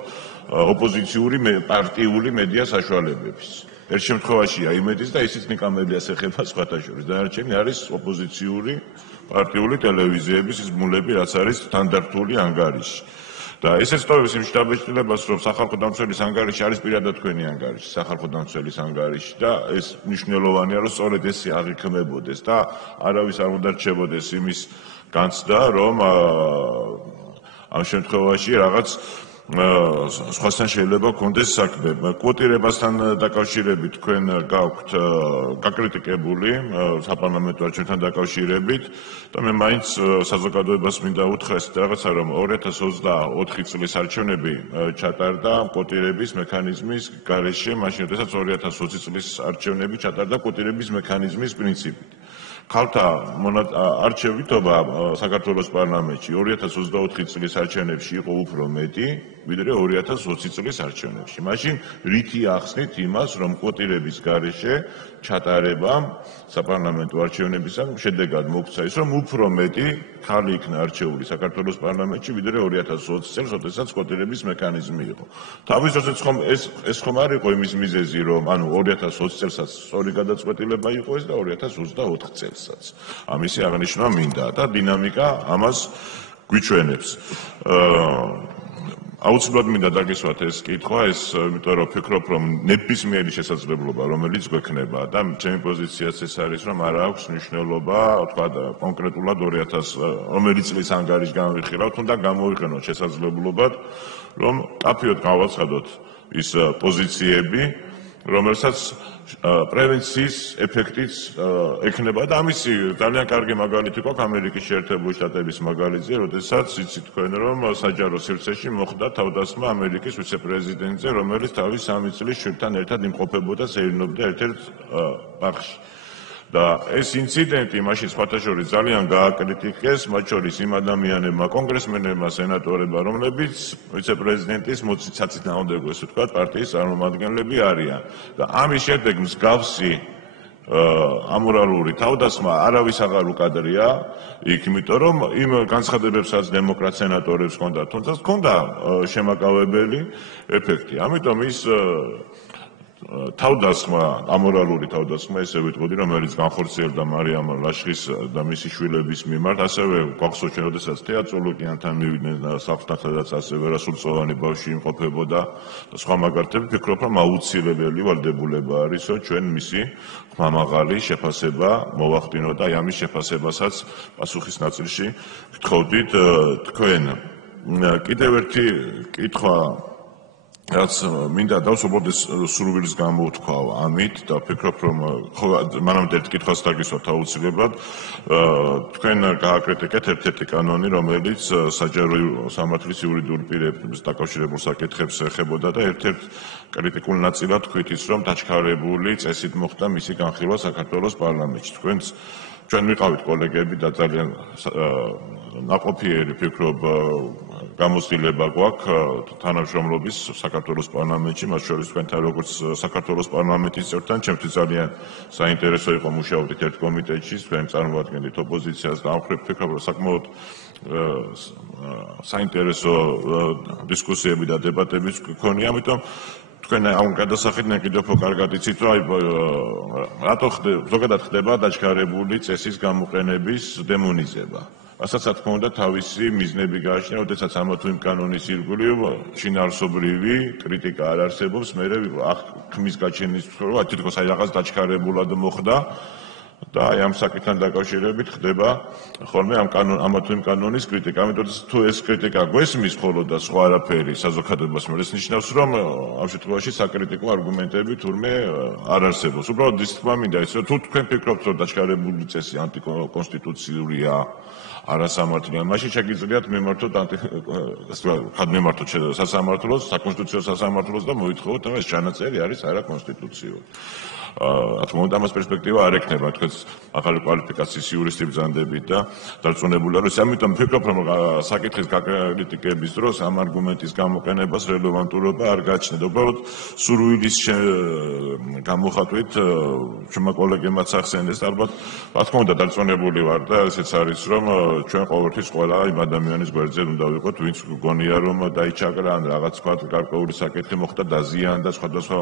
ოპოზიციური პარტიული მედია საშუალებების. ერთ შემთხვევაშია იმედის და ისიც ნიკამელიას ეხება სხვათა შორის. დანარჩენი არის ოპოზიციური პარტიული ტელევიზიების ის ბმულები, რაც არის სტანდარტული ანგარიში. და ესეც ტოვებს იმ შთაბეჭდილებას, რომ სახალხო დამცველის ანგარიში არის პირადად თქვენი ანგარიში, სახალხო დამცველის ანგარიში და ეს მნიშვნელოვანია, რომ სწორედ ეს აღიქმებოდეს და არავის არ უნდა რჩებოდეს იმის განცდა, რომ ამ შემთხვევაში რაღაც სხვასთან შეიძლება გქონდეს საქმე. კვოტირებასთან დაკავშირებით თქვენ გაქვთ გაკრიტიკებული საპარლამენტო არჩევნებთან დაკავშირებით და მე მაინც საზოგადოებას მინდა უთხრა ეს რაღაცა, რომ 2024 წლის არჩევნები ჩატარდა კვოტირების მექანიზმის გარეშე, მაშინ როდესაც 2020 წლის არჩევნები ჩატარდა კვოტირების მექანიზმის პრინციპით. ქალთა არჩევითობა საქართველოს პარლამენტში 2024 წლის არჩევნებში იყო უფრო მეტი, ვიდრე 2020 წლის არჩევნებში. მაშინ რითი ახსნით იმას, რომ კვოტირების გარეშე ჩატარება საპარლამენტო არჩევნებისა შედეგად მოგვცა ის, რომ უფრო მეტი ქალი იქნა არჩეული საქართველოს პარლამენტში, ვიდრე 2020 წელს, როდესაც კვოტირების მექანიზმი იყო. თავის დროზე ეს ხომ არ იყო იმის მიზეზი, რომ ანუ 2020 წელსაც სწორი გადაწყვეტილება იყო ეს და 2024 წელსაც. ამისი აღნიშვნა მინდა და დინამიკა ამას გვიჩვენებს. აუცილებლად მინდა დაგისვათ ეს კითხვა, იმიტომ რომ ვფიქრობ, რომ ნებისმიერი შესაძლებლობა, რომელიც გვექნება და ჩემი პოზიციაც ეს არის, რომ არ აქვს მნიშვნელობა, თქვა კონკრეტულად 2000 რომელი წლის ანგარიში განვიხილავთ, თუნდა გამოვიყენოთ შესაძლებლობად, რომ ტაფიოდ გავაცხადოთ ის პოზიციები, რომელსაც პრევენციის ეფექტიც ექნება და ამისი ძალიან კარგი მაგალითი გვაქვს ამერიკის შეერთებული შტატების მაგალითზე, როდესაც იცით თქვენ, რომ საჯარო სივრცეში მოხდა თავდასხმა ამერიკის ვიცე-პრეზიდენტზე, რომელიც თავის 3 წლის შვილთან ერთად იმყოფებოდა, სეირნობდა ერთ-ერთ ბაღში. და ეს ინციდენტი მაშინ სხვათა შორის ძალიან გააკრიტიკეს, მათ შორის იმ ადამიანებმა, კონგრესმენებმა, სენატორებმა, რომლებიც ვიცე-პრეზიდენტის საწინააღმდეგო, ესე ვთქვათ, პარტიის წარმომადგენლები არიან. და ამის შემდეგ მსგავსი ამორალური თავდასხმა არავის აღარ უკადრია იქ, იმიტომ რომ იმ განცხადებებსაც დემოკრატ სენატორებს ჰქონდათ, თუმცა ჰქონდა შემაკავებელი ეფექტი. ამიტომ ის თავდასხმა, ამორალური თავდასხმა, ესე ვიტყოდი, რომელიც განხორციელდა მარიამ ლაშხის და მისი შვილების მიმართ, ასევე გვახსოვს ჩვენ, როდესაც თეატროლოგიანთან მივიდნენ სახლთან, სადაც ასევე რასულწლოვანი ბავშვი იმყოფებოდა და სხვა მაგალითები, ვფიქრობ, რომ აუცილებელი ვალდებულება არის, რომ ჩვენ მისი ხმამაღალი შეფასება მოვახდინოთ და ამის შეფასებასაც პასუხის ნაწილში გთხოვდით თქვენ. კიდევ ერთი კითხვა რაც მინდა დავსვობოდეს სურვილს გამოვთქვავ ამით და ვფიქრობ, რომ მანამდე ერთ კითხვას დაგისვათ აუცილებლად. თქვენ გააკრიტიკეთ ერთ-ერთი კანონი, რომელიც საჯარო სამართლის იურიდიული პირების დაკავშირებულ საკითხებს ეხებოდა და ერთ-ერთ კრიტიკულ ნაწილად თქვით ის, რომ დაჩქარებული წესით მოხდა მისი განხილვა საქართველოს პარლამენტში. ჩვენ ვიყავით კოლეგები და ძალიან ნაყოფიერი ვფიქრობ გამოცდილება გვაქვს თანამშრომლობის საქართველოს პარლამენტში, მათ შორის თქვენთან როგორც საქართველოს პარლამენტის წევრთან, ჩემთვის ძალიან საინტერესო იყო მუშაობდით ერთ კომიტეტში, თქვენ წარმოადგენთ ოპოზიციას და ვფიქრობ, რომ საკმაოდ საინტერესო დისკუსიები და დებატებიც გქონია, ამიტომ თქვენ ამ გადასახედიდან კიდევ უფრო კარგად იცით, რომ რატო ზოგადად ხდება დაჩქარებული წესის გამოყენების დემონიზება. რასაც რა თქმა უნდა თავისი მიზნები გააჩნია, როდესაც ამა თუ იმ კანონის ირგვლივ შინაარსობრივი კრიტიკა არ არსებობს, მე ქმის გაჩენის რომ თითქოს აი რაღაც დაჩქარებულად მოხდა და აი ამ საკითხთან დაკავშირებით ხდება ხოლმე ამა თუ იმ კანონის კრიტიკა. ამიტომ თუ ეს კრიტიკა გვესმის მხოლოდ და სხვა არაფერი საზოგადოებას მიერ, ეს ნიშნავს, რომ ამ შემთხვევაში საკრიტიკო არგუმენტები თურმე არ არსებობს. უბრალოდ ის თქმა მინდა ის, რომ თუ თქვენ ფიქრობთ, რომ დაჩქარებული წესი ანტიკონსტიტუციურია, არასამართლიან, მაშინ შეგიძლიათ მიმართოთ სასამართლოს, საკონსტიტუციო სასამართლოს და მოითხოვოთ, რომ ეს ჩანაწერი არის არაკონსტიტუციური. რა თქმა უნდა, ამას პერსპექტივა არ ექნება, თქვენს ახალი კვალიფიკაციის იურისტი ბრძანდებით და დარწმუნებული ვარ, ამიტომ ვფიქრობ, რომ საკითხის გაკრიტიკების დროს ამ არგუმენტის გამოყენებას რელევანტურობა არ გააჩნია. უბრალოდ სურვილის გამოხატვით ჩვენმა კოლეგებმაც ახსენეს, ალბათ რა თქმა უნდა დარწმუნებული ვარ და ესეც არის, რომ ჩვენ ყოველთვის ყველა იმ ადამიანის გვერდზე უნდა ვიყოთ, ვინც გონია, რომ დაიჩაგრა ან რაღაც თქვა გარკვეული საკითხი მოხდა, დაზიანდა სხვადასხვა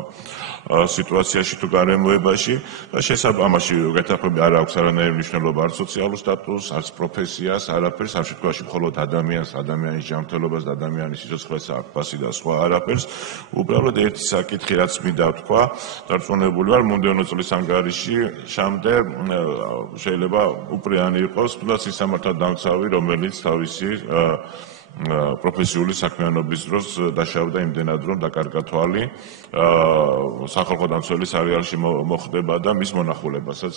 სიტუაციაში თუ გარემოებაში და ამაში გეთახმებით საერთოდ არ აქვს არანაირი მნიშვნელობა არც სოციალურ სტატუსს, არც პროფესიას, არაფერს, ამ შემთხვევაში მხოლოდ ადამიანის ჯანმრთელობას და ადამიანის სიცოცხლეს აქვს ფასი და სხვა არაფერს. უბრალოდ ერთი საკითხი, რაც მინდა ვთქვა, დარწმუნებული ვარ, მომდევნო წლის ანგარიში შამდე შეიძლება უპრიანი იყოს, თუნდაც ის სამართალდამცავი, რომელიც თავისი პროფესიული საქმიანობის დროს დაშავდა იმდენად, რომ დაკარგა თვალი სახალხო დამცველის არეალში მოხდება და მის მონახულებასაც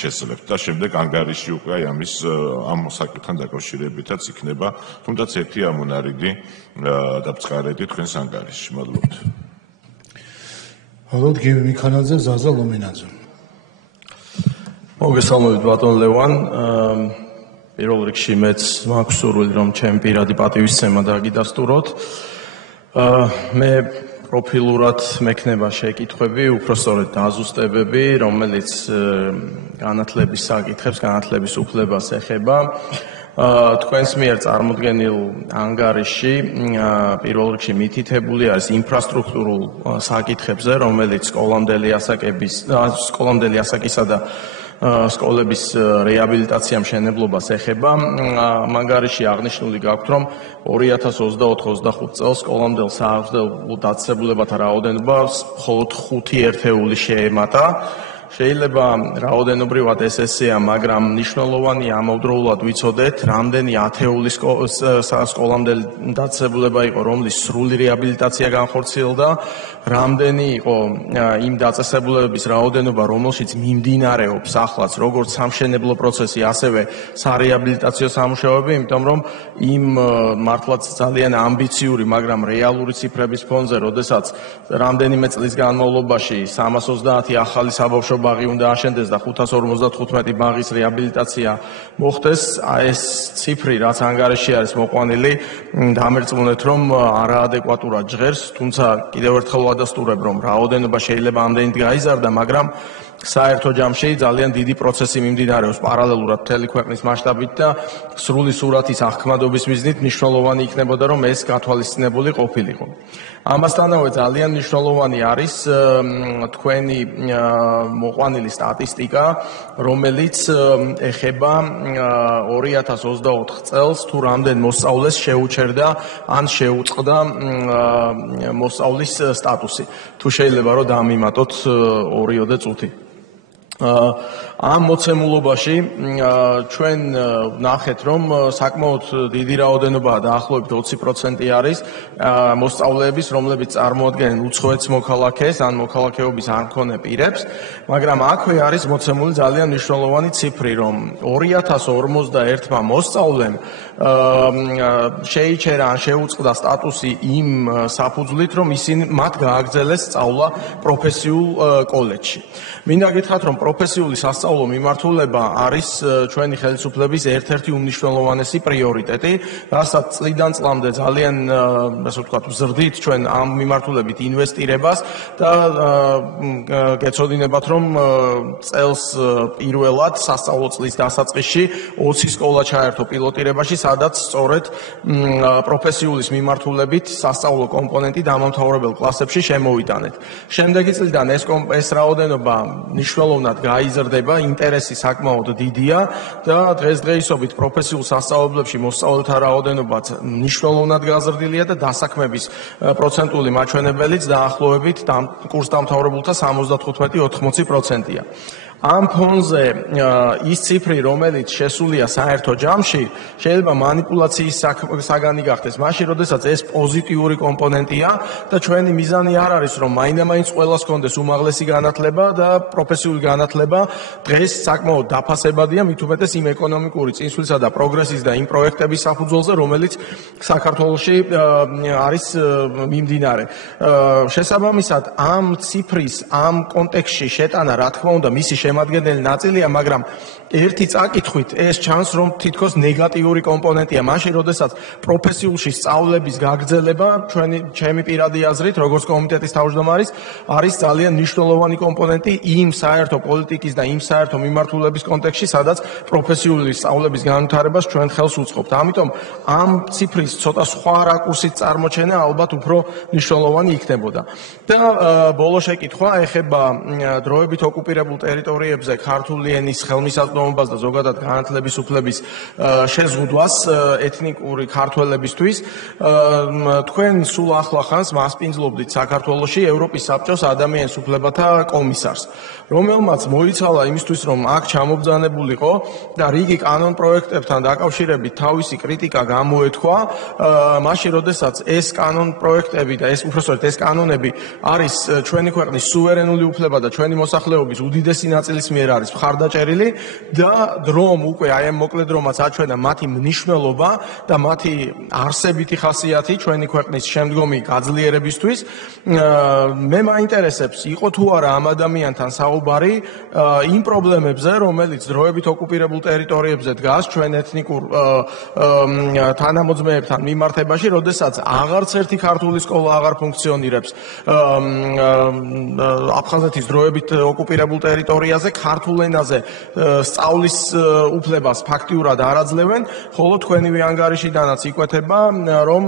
შესძლებთ და შემდეგ ანგარიში უკვე ამ საკითხთან დაკავშირებითაც იქნება თუნდაც ერთი ამონარიდი დაწყარეთი თქვენს ანგარიშში. მადლობთ. ალბათ გიმიქანაძე, ზაზა ლომინაძე. მოგესალმებით ბატონ ლევან. პირველ რიგში მეც მაქვს სურვილი რომ ჩემი პირადი პატივისცემა დაგიდასტუროთ. მე პროფილურად მექნება შეკითხვები, უფრო სწორედ დაზუსტებები, რომელიც განათლების საკითხებს, განათლების უფლებას ეხება. თქვენს მიერ წარმოდგენილ ანგარიში პირველ რიგში მითითებული არის ინფრასტრუქტურულ საკითხებზე, რომელიც სკოლამდელი ასაკისა და სკოლების რეაბილიტაცია მშენებლობას ეხება. ანგარიში აღნიშნული გაქვთ, რომ 2024-25 წელს სკოლამდელ საავადმყოფო დაწესებულებათა რაოდენობა მხოლოდ 5 ერთეული შეემატა. შეიძლება რაოდენობრივად ეს ესეა, მაგრამ მნიშვნელოვანი ამავდროულად ვიცოდეთ, რამდენი ათეული სკოლამდელი დაწესებულება იყო, რომლის სრული რეაბილიტაცია განხორციელდა, რამდენი იყო იმ დაწესებულებების რაოდენობა, რომელშიც მიმდინარეობს ახლაც როგორც სამშენებლო პროცესი, ასევე სარეაბილიტაციო სამუშაოები, იმიტომ რომ იმ მართლაც ძალიან ამბიციური, მაგრამ რეალური ციფრების ფონზე, როდესაც რამდენიმე წლის განმავლობაში 330 ახალი საბავშვო ბაღი უნდა აშენდეს და 555 ბაღის რეაბილიტაცია მოხდეს, ეს ციფრი, რაც ანგარიში არის მოყვანილი, დამერწმუნეთ, რომ არაადეკვატურად ჟღერს, თუმცა კიდევ ერთხელ ვადასტურებ, რომ რაოდენობა შეიძლება ამდენით გაიზარდა, მაგრამ საერთო ჯამში ძალიან დიდი პროცესი მიმდინარეობს პარალელურად მთელი ქვეყნის მასშტაბით და სრული სურათის აღქმადობის მიზნით მნიშვნელოვანი იქნებოდა, რომ ეს გათვალისწინებული ყოფილიყო. ამასთანავე ძალიან მნიშვნელოვანი არის თქვენი მოყვანილი სტატისტიკა, რომელიც ეხება 2024 წელს თუ რამდენ მოსწავლეს შეუჩერდა ან შეუწყდა მოსწავლის სტატუსი. თუ შეიძლება რომ დამიმატოთ 2-3 წუთი. ამ მოცემულობაში ჩვენ ნახეთ, რომ საკმაოდ დიდი რაოდენობაა, დაახლოებით 20% არის მოსწავლეების, რომლებიც წარმოადგენენ უცხოეთს მოქალაქეს ან მოქალაქეობის არ მქონე პირებს, მაგრამ აქვე არის მოცემული ძალიან მნიშვნელოვანი ციფრი, რომ 2051 მოსწავლემ შეიჩერა ან შეუწყდა სტატუსი იმ საფუძვლით, რომ მათ გააგრძელეს სწავლა პროფესიულ კოლეჯში. მინდა გითხრათ, რომ პროფესიული სასწავლო მიმართულება არის ჩვენი ხელისუფლების ერთ-ერთი უმნიშვნელოვანესი პრიორიტეტი, რასაც წლიდან წლამდე ძალიან, ასე ვთქვათ, ვზრდით ჩვენ ამ მიმართულებით ინვესტირებას და გეცოდინებათ, რომ წელს პირველად სასწავლო წლის დასაწყისში 20 სკოლა ჩაერთო პილოტირებაში, სადაც სწორედ პროფესიულის მიმართულებით სასწავლო კომპონენტი დამამთავრებელ კლასებში შემოვიტანეთ. შემდეგი წლიდან ეს რაოდენობა მნიშვნელოვნად გაიზრდება, ინტერესი საკმაოდ დიდია და დღესდღეობით პროფესიულ სასწავლებლებში მოსწავლეთა რაოდენობაც მნიშვნელოვნად გაზრდილია და დასაქმების პროცენტული მაჩვენებელიც დაახლოებით კურს დამთავრებულთა 75-80%-ია. ამ ფონზე ის ციფრი, რომელიც შესულია საერთო ჯამში, შეიძლება მანიპულაციის საგანი გახდეს. მაშინ, როდესაც ეს პოზიტიური კომპონენტია და ჩვენი მიზანი არ არის, რომ მაინდა-მაინც ყველას ჰქონდეს უმაღლესი განათლება და პროფესიული განათლება დღეს საკმაოდ დაფასებადია, მით უმეტეს იმ ეკონომიკური წინსვლისა და პროგრესის და იმ პროექტების საფუძველზე, რომელიც საქართველოში არის მიმდინარე. შესაბამისად, ამ ციფრის, ამ კონტექსტში შეტანა, რა თქმა უნდა, მისი შემადგენელი ნაწილია, მაგრამ ერთი წაკითხვით ეს ჩანს, რომ თითქოს ნეგატიური კომპონენტია. მაშინ, როდესაც პროფესიულში სწავლების გაგრძელება, ჩემი პირადი აზრით, როგორც კომიტეტის თავმჯდომარის, არის ძალიან მნიშვნელოვანი კომპონენტი იმ საერთო პოლიტიკის და იმ საერთო მიმართულების კონტექსტში, სადაც პროფესიული სწავლების განვითარებას ჩვენ ხელს უწყობთ. ამიტომ ამ ციფრის ცოტა სხვა რაკურსით წარმოჩენა ალბათ უფრო მნიშვნელოვანი იქნებოდა. და ბოლო შეკითხვა ეხება დროებით ოკუპირებულ ტერიტორიას ტერიტორიებზე ქართული ენის ხელმისაწვდომობას და ზოგადად განათლების უფლების შეზღუდვას ეთნიკური ქართველებისთვის. თქვენ სულ ახლა ხანს მასპინძლობდით საქართველოში ევროპის საბჭოს ადამიანის უფლებათა კომისარს, რომელმაც მოიცალა იმისთვის, რომ აქ ჩამობძანებულიყო და რიგი კანონ პროექტებთან დაკავშირებით თავისი კრიტიკა გამოეთქვა, მაშინ როდესაც ეს კანონ პროექტები და უпростоრად ეს კანონები არის ჩვენი ქვეყნის სუვერენული უფლება და ჩვენი მოსახლეობის უდიდესი ნაწილის მიერ არის მხარდაჭერილი და დრომ უკვე აი ამ მოკლედ რომაც აჩვენა მათი მნიშვნელობა და მათი არსებითი ხასიათი ჩვენი ქვეყნის შემდგომი გაძლიერებისთვის, მე მაინტერესებს იყო თუ არა ამ ადამიანთან საუბარი იმ პრობლემებზე, რომელიც დროებით ოკუპირებულ ტერიტორიებზე დგას ჩვენ ეთნიკურ თანამოძმეებთან მიმართებაში, როდესაც აღარც ერთი ქართული სკოლა აღარ ფუნქციონირებს აფხაზეთის დროებით ოკუპირებულ ტერიტორიაზე, ქართულ ენაზე სწავლის უფლებას ფაქტიურად არ აძლევენ, ხოლო თქვენივე ანგარიშიდანაც იკვეთება, რომ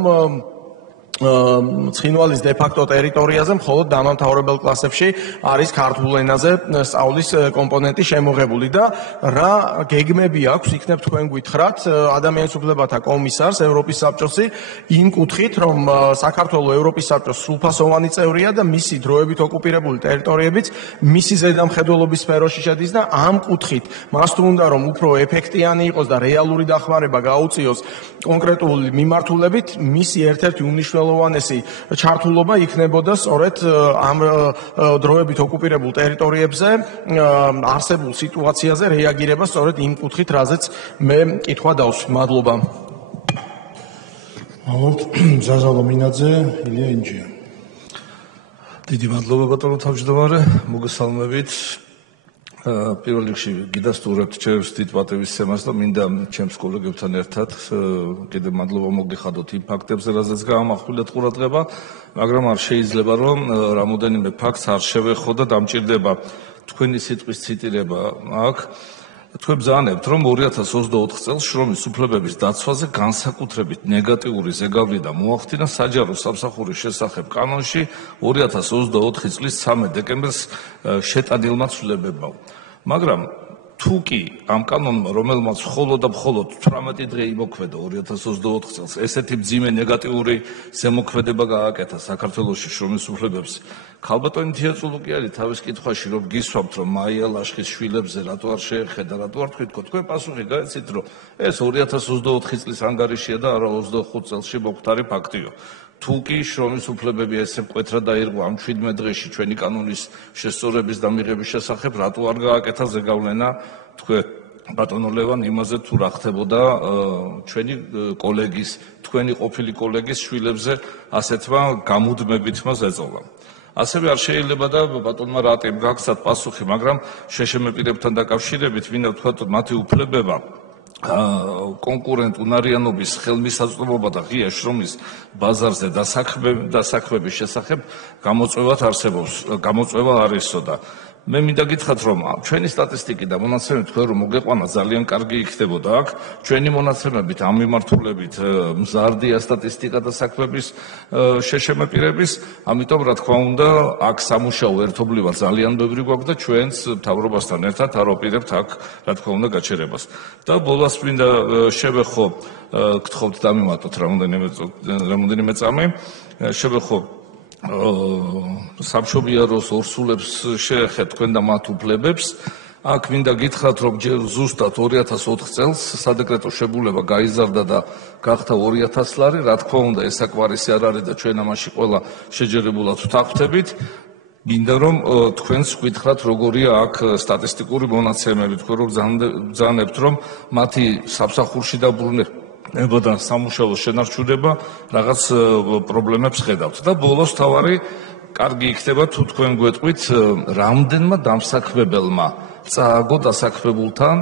ცხინვალის დე-ფაქტო ტერიტორიაზე მხოლოდ დამამთავრებელ კლასებში არის ქართულ ენაზე სწავლის კომპონენტი შემოღებული და რა გეგმები აქვს, იქნებ თქვენ გითხრათ ადამიანის უფლებათა კომისარს ევროპის საბჭოსი იმ კუთხით, რომ საქართველოს ევროპის საბჭოს სრულფასოვანი წევრია და მისი დროებით ოკუპირებული ტერიტორიებიც მისი ზედამხედველობის სფეროში შედის და ამ კუთხით მას თუ უნდა რომ უფრო ეფექტიანი იყოს და რეალური დახმარება გაუწიოს კონკრეტული მიმართულებით, მისი ერთ-ერთი უნიშნელოვანესი ჩართულობა იქნებოდა სწორედ ამ დროებით ოკუპირებულ ტერიტორიებზე არსებულ სიტუაციაზე რეაგირება სწორედ იმ კუთხით, რაზეც მე კითხვა დავსვი. მადლობა. ზაზა ლომინაძე, ილია ინჯია. დიდი მადლობა ბატონო თავმჯდომარე, მოგესალმებით. პირველ რიგში გიდასტურებთ ჩემს დიდ პატივისცემას და მინდა ჩემს კოლეგებთან ერთად კიდევ მადლობა მოგიხადოთ იმ ფაქტებზე, რაზეც გაამახვილეთ ყურადღება, მაგრამ არ შეიძლება რომ რამოდენიმე ფაქტს არ შევეხო და დამჭირდება თქვენი სიტყვის ციტირება აქ. თქვენ ბრძანებთ, რომ 2024 წელს შრომის უფლებების დაცვაზე განსაკუთრებით ნეგატიური ზეგავლენა მოახდინა საჯარო სამსახურის შესახებ კანონში 2024 წლის 13 დეკემბერს შეტანილმა ცვლილებებმა. მაგრამ თუ კი ამ კანონმა, რომელმაც მხოლოდ და მხოლოდ 18 დღე იმოქმედა 2024 წელს, ესეთი მძიმე ნეგატიური ზემოქმედება გააკეთა საქართველოში შრომის უფლებებს, ქალბატონი თიაწულუკიანი თავის კითხვაში რომ გისვამთ, რომ მაია ლაშხის შვილებზე რატო არ შეეხედა, რატო არ თქვით, თქვენ პასუხი გაეცით, რომ ეს 2024 წლის ანგარიშია და არა 25 წელსში მოხდარი ფაქტიო. თუ კი შრომის უფლებები ესე მკვეთრად დაირღვა ამ 17 დღეში ჩვენი კანონის შესწორების და მიღების შესახებ, რატო არ გააკეთა ზეგავლენა თქვენ ბატონო ლევან იმაზე თუ რა ხდებოდა ჩვენი კოლეგის, თქვენი ყოფილი კოლეგის შვილებზე ასეთმა გამუდმებითმა ზეწოლამ. ასევე არ შეიძლება და ბატონმა რატომ გაგცათ პასუხი, მაგრამ შეშემეპირებთან დაკავშირებით მინდა ვთქვა, რომ მათი უფლებება კონკურენტ უნარიანობის ხელმისაწვდომობა და ღია შრომის ბაზარზე დასაქმების შესახებ გამოწვევა არისო და მე მინდა გითხრათ, რომ ჩვენი სტატისტიკი და მონაცემები თქვენ რომ მოგეყვანა ძალიან კარგი იქნებოდა აქ. ჩვენი მონაცემებით ამ მიმართულებით მზარდია სტატისტიკა და საქმების შეშემეპირების, ამიტომ რა თქმა უნდა, აქ სამუშაო ერთობლივად ძალიან ბევრი გვაქვს და ჩვენს მთავრობასთან ერთად არ ვაპირებთ აქ რა თქმა უნდა გაჩერებას. და ბოლოს მინდა შევეხო, გთხოვთ დამიმატოთ რამოდენიმე წამი, შევეხო სამშობიაროს ორსულებს შეეხეთ თქვენ და მათ უფლებებს. აქ მინდა გითხრათ, რომ ჯერ ზუსტად 2004 წელს სადეკრეტო შებულება გაიზარდა და გახდა 2000 ლარი. რა თქმა უნდა, ეს საკმარისი არ არის და ჩვენ ამაში ყველა შეჯერებულად ვთანხმდებით. მინდა რომ თქვენს გითხრათ, როგორია აქ სტატისტიკური მონაცემები, თქვენ რომ ბრძანებთ, რომ მათი სამსახურში დაბრუნება და სამუშაო შენარჩუნება რაღაც პრობლემებს ხედავთ. და ბოლოს თავარი კარგი იქნება თუ თქვენ გვეტყვით, რამდენმა დამსაქმებელმა წააგო დასაქმებულთან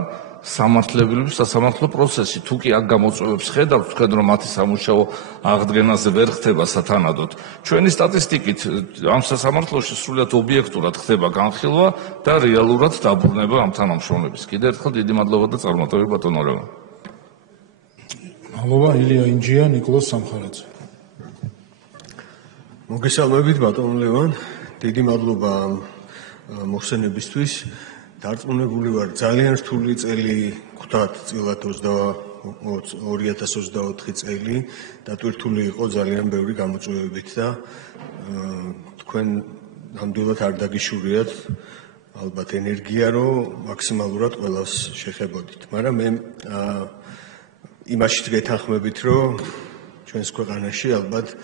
სამართლებრივი სასამართლო პროცესი. თუ კი აქ გამოწვევებს ხედავთ, თქვენ რომ მათი სამუშაო აღდგენაზე ვერ ხდება სათანადოდ. ჩვენი სტატისტიკით ამ სასამართლოში სრულიად ობიექტურად ხდება განხილვა და რეალურად დაბრუნება ამ თანამშრომლების. კიდევ ერთხელ დიდი მადლობა და წარმატებები ბატონო ლევან. მადლობა ილია ინჯია, ნიკოლოზ სამხარაძე. მოგესალმებით ბატონო ლევან, დიდი მადლობა მოხსენებისთვის დარწმუნებული ვარ, ძალიან რთული წელი გვხვდათ წილად 2024 წელი, დატვირთული იყო ძალიან ბევრი გამოწვევებით და თქვენ ნამდვილად არ დაგიშურიათ ალბათ ენერგია, რომ მაქსიმალურად ყველას შეხებოდით. მაგრამ მე იმაშიც გეთანხმებით, რომ ჩვენს ქვეყანაში ალბათ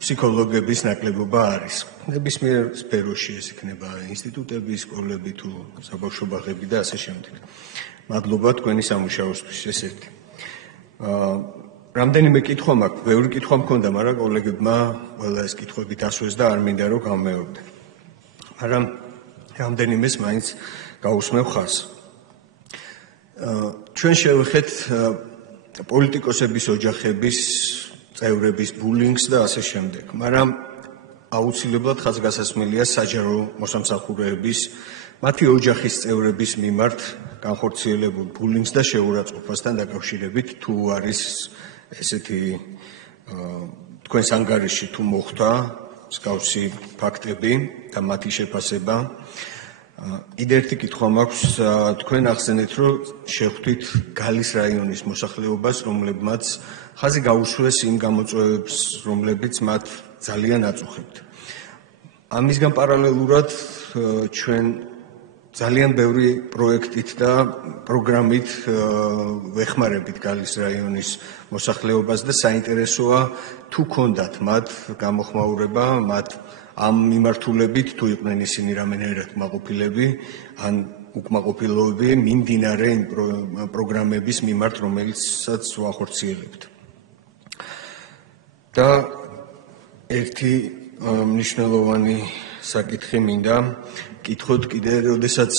ფსიქოლოგების ნაკლებობა არის. ნებისმიერ სფეროში ეს იქნება ინსტიტუტები, სკოლები თუ საბავშვო ბაღები და ასე შემდეგ. მადლობა თქვენი სამუშაოსთვის ესეთი. რამდენიმე კითხვა მაქვს, ბევრი კითხვა მქონდა, მაგრამ კოლეგებმა ყველა ეს კითხვები დასვეს და არ მინდა რომ გამეორდე. მაგრამ რამდენიმეს მაინც გაუსმევ ხაზს. ჩვენ შევეხეთ პოლიტიკოსების ოჯახების წევრების ბულინგს და ასე შემდეგ, მაგრამ აუცილებლად ხაზგასასმელია საჯარო მოსამსახურეების მათი ოჯახის წევრების მიმართ განხორციელებულ ბულინგს და შეურაცხყოფასთან დაკავშირებით თუ არის ესეთი თქვენს ანგარიში თუ მოხდა მსგავსი ფაქტები და მათი შეფასება. კიდევ ერთი კითხვა მაქვს, თქვენ ახსენეთ, რომ შეხვდით გალის რაიონის მოსახლეობას, რომლებმაც ხაზი გაუსვეს იმ გამოწვევებს, რომლებიც მათ ძალიან აწუხებთ. ამისგან პარალელურად ჩვენ ძალიან ბევრი პროექტით და პროგრამით ვეხმარებით გალის რაიონის მოსახლეობას და საინტერესოა თუ ქონდათ მათ გამოხმაურება, მათ ამ მიმართულებით თუ იყვნენ ისინი რამენერად კმაყოფილები ან უკმაყოფილოები მიმდინარე იმ პროგრამების მიმართ, რომელიცაც ვახორციელებთ. და ერთი მნიშვნელოვანი საკითხი მინდა კითხოთ კიდე, როდესაც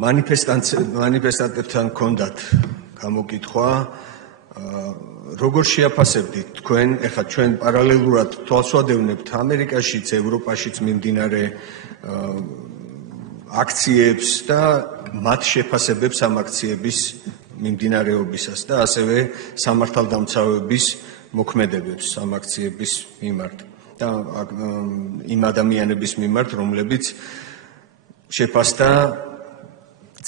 მანიფესტანტებთან ჰქონდათ გამოკითხვა, როგორ შეაფასებდით თქვენ, ეხლა ჩვენ პარალელურად თვალს ვადევნებთ ამერიკაშიც, ევროპაშიც მიმდინარე აქციებს და მათ შეფასებებს ამ აქციების მიმდინარეობისას და ასევე სამართალდამცავების მოქმედებებს ამ აქციების მიმართ და იმ ადამიანების მიმართ, რომლებიც შეფასდა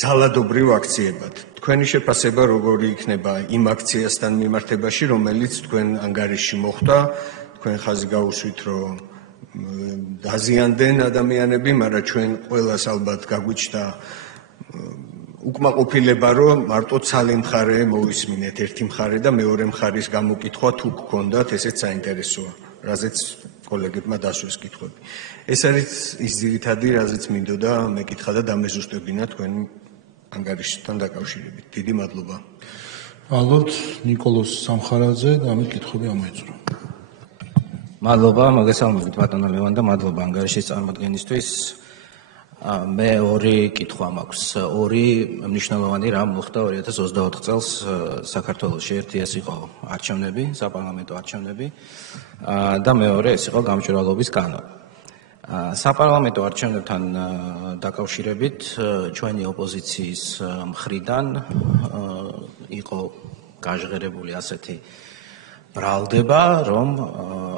ძალადობრივ აქციებად. თქვენი შეფასება როგორი იქნება იმ აქციასთან მიმართებაში, რომელიც თქვენ ანგარიში მოხდა, თქვენ ხაზი გაუსვით, რომ დაზიანდნენ ადამიანები, მაგრამ ჩვენ ყველას ალბათ გაგვიჩნდა უკმაყოფილება, რომ მარტო ცალი მხარე მოვისმინეთ, ერთი მხარე და მეორე მხარის გამოკითხვა თუ გქონდათ, ესეც საინტერესოა, რაზეც კოლეგებმა დასვეს კითხვები. ეს არის ის ძირითადი, რაზეც მინდოდა მეკითხა და დამეზუსტებინა თქვენი ანგარიშთან დაკავშირებით. დიდი მადლობა. ალბათ ნიკოლოზ სამხარაძე და ამით კითხვები ამოეწრო. მადლობა, მოგესალმებით ბატონო ლევან და მადლობა ანგარიშის წარმოდგენისთვის. მე ორი კითხვა მაქვს. ორი მნიშვნელოვანი რამ მოხდა 2024 წელს საქართველოში. ერთი ეს იყო არჩევნები, საპარლამენტო არჩევნები და მეორე ეს იყო გამჭვირვალობის კანონი. საპარლამენტო არჩევნებთან დაკავშირებით ჩვენი ოპოზიციის მხრიდან იყო გაჟღერებული ასეთი ბრალდება, რომ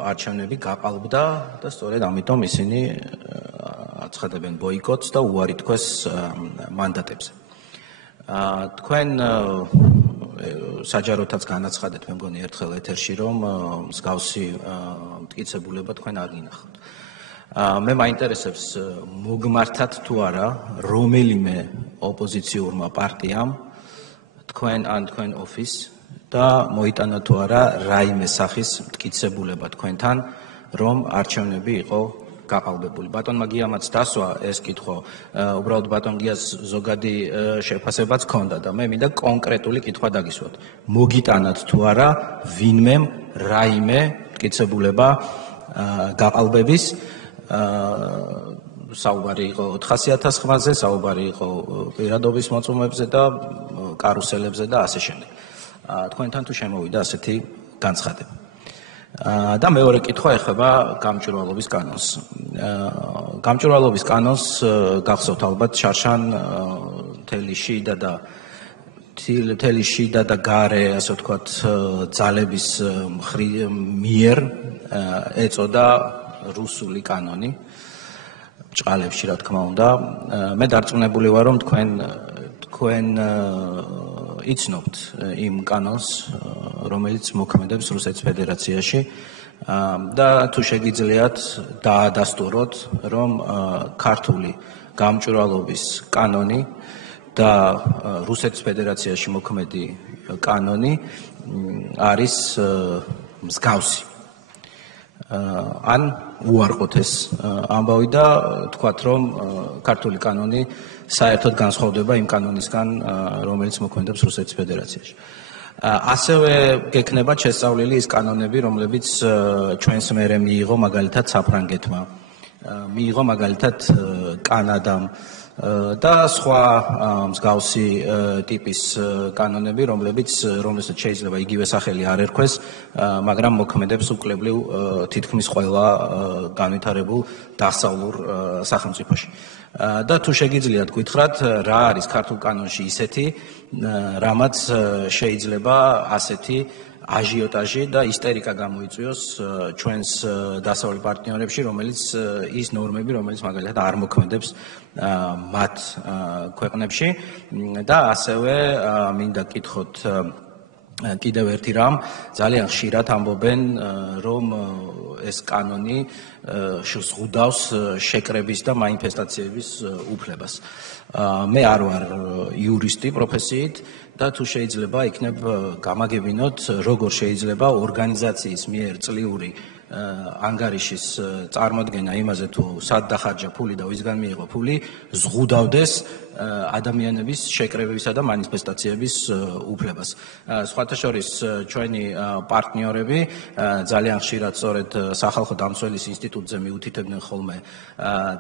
არჩევნები გაყალბდა და სწორედ ამიტომ ისინი აცხადებენ ბოიკოტს და უარი თქვეს მანდატებზე. თქვენ საჯაროთაც განაცხადეთ, მე მგონი ერთხელ ეთერში, რომ მსგავსი მტკიცებულება თქვენ არ გინახავთ. მე მაინტერესებს მოგმართათ თუ არა რომელიმე ოპოზიციურმა პარტიამ თქვენ ან თქვენ ოფისს და მოიტანა თუ არა რაიმე სახის მტკიცებულება თქვენთან, რომ არჩევნები იყო გაყალბებული. ბატონმა გიამაც დასვა ეს კითხვა, უბრალოდ ბატონ გიას ზოგადი შეფასებაც ჰქონდა და მე მინდა კონკრეტული კითხვა დაგისვათ. მოგიტანათ თუ არა ვინმემ რაიმე მტკიცებულება გაყალბების საუბარი იყო 400.000 ხმაზე, საუბარი იყო პირადობის მოწმობებზე და კარუსელებზე და ასე შემდეგ. თქვენთან თუ შემოვიდა ასეთი განცხადება. და მეორე კითხვა ეხება გამჭვირვალობის კანონს. გამჭვირვალობის კანონს გახსოვთ ალბათ შარშან თელი შიდა და გარე, ასე ვთქვათ, ძალების მიერ ეწოდა რუსული კანონი. ჭყალებში, რა თქმა უნდა. მე დარწმუნებული ვარ, რომ თქვენ იცნობთ იმ კანონს, რომელიც მოქმედებს რუსეთის ფედერაციაში და თუ შეგიძლიათ დაადასტუროთ, რომ ქართული გამჭვირვალობის კანონი და რუსეთის ფედერაციაში მოქმედი კანონი არის მსგავსი. ან უარყოთ ეს ამბავი და თქვათ, რომ ქართული კანონი საერთოდ განსხვავდება იმ კანონისგან, რომელიც მოქმედებს რუსეთის ფედერაციაში. ასევე გექნებათ შესწავლილი ის კანონები, რომლებიც ჩვენს მერე მიიღო მაგალითად საფრანგეთმა, მიიღო მაგალითად კანადამ და სხვა მსგავსი ტიპის კანონები, რომლებსაც შეიძლება იგივე სახელი არ ერქვეს, მაგრამ მოქმედებს უკლებლივ თითქმის ყველა განვითარებულ დასავლურ სახელმწიფოში. და თუ შეგიძლიათ გითხრათ, რა არის ქართულ კანონში ისეთი, რამაც შეიძლება ასეთი აჟიოტაჟი და ისტერიკა გამოიწვიოს ჩვენს დასავლურ პარტნიორებში, რომელიც ის ნორმები, რომელიც მაგალითად არ მოქმედებს მათ ქვეყნებში და ასევე მინდა გითხოთ კიდევ ერთი რამ, ძალიან ხშირად ამბობენ, რომ ეს კანონი ზღუდავს შეკრების და манифестაციების უფლებას. მე არ ვარ იურისტი პროფესიით და თუ შეიძლება იქნებ გამაგებინოთ, როგორ შეიძლება ორგანიზაციის მიერ წლიური ანგარიშის წარმოდგენა იმაზე, თუ სად დახარჯა ფული და ვისგან მიიღო ფული, ზღუდავდეს ადამიანების შეკრებებისა და манифестაციების უფლებას. სხვათა შორის ჩვენი პარტნიორები ძალიან ხშირად სწორედ სახალხო დამცველის ინსტიტუტზე მიუთითებდნენ ხოლმე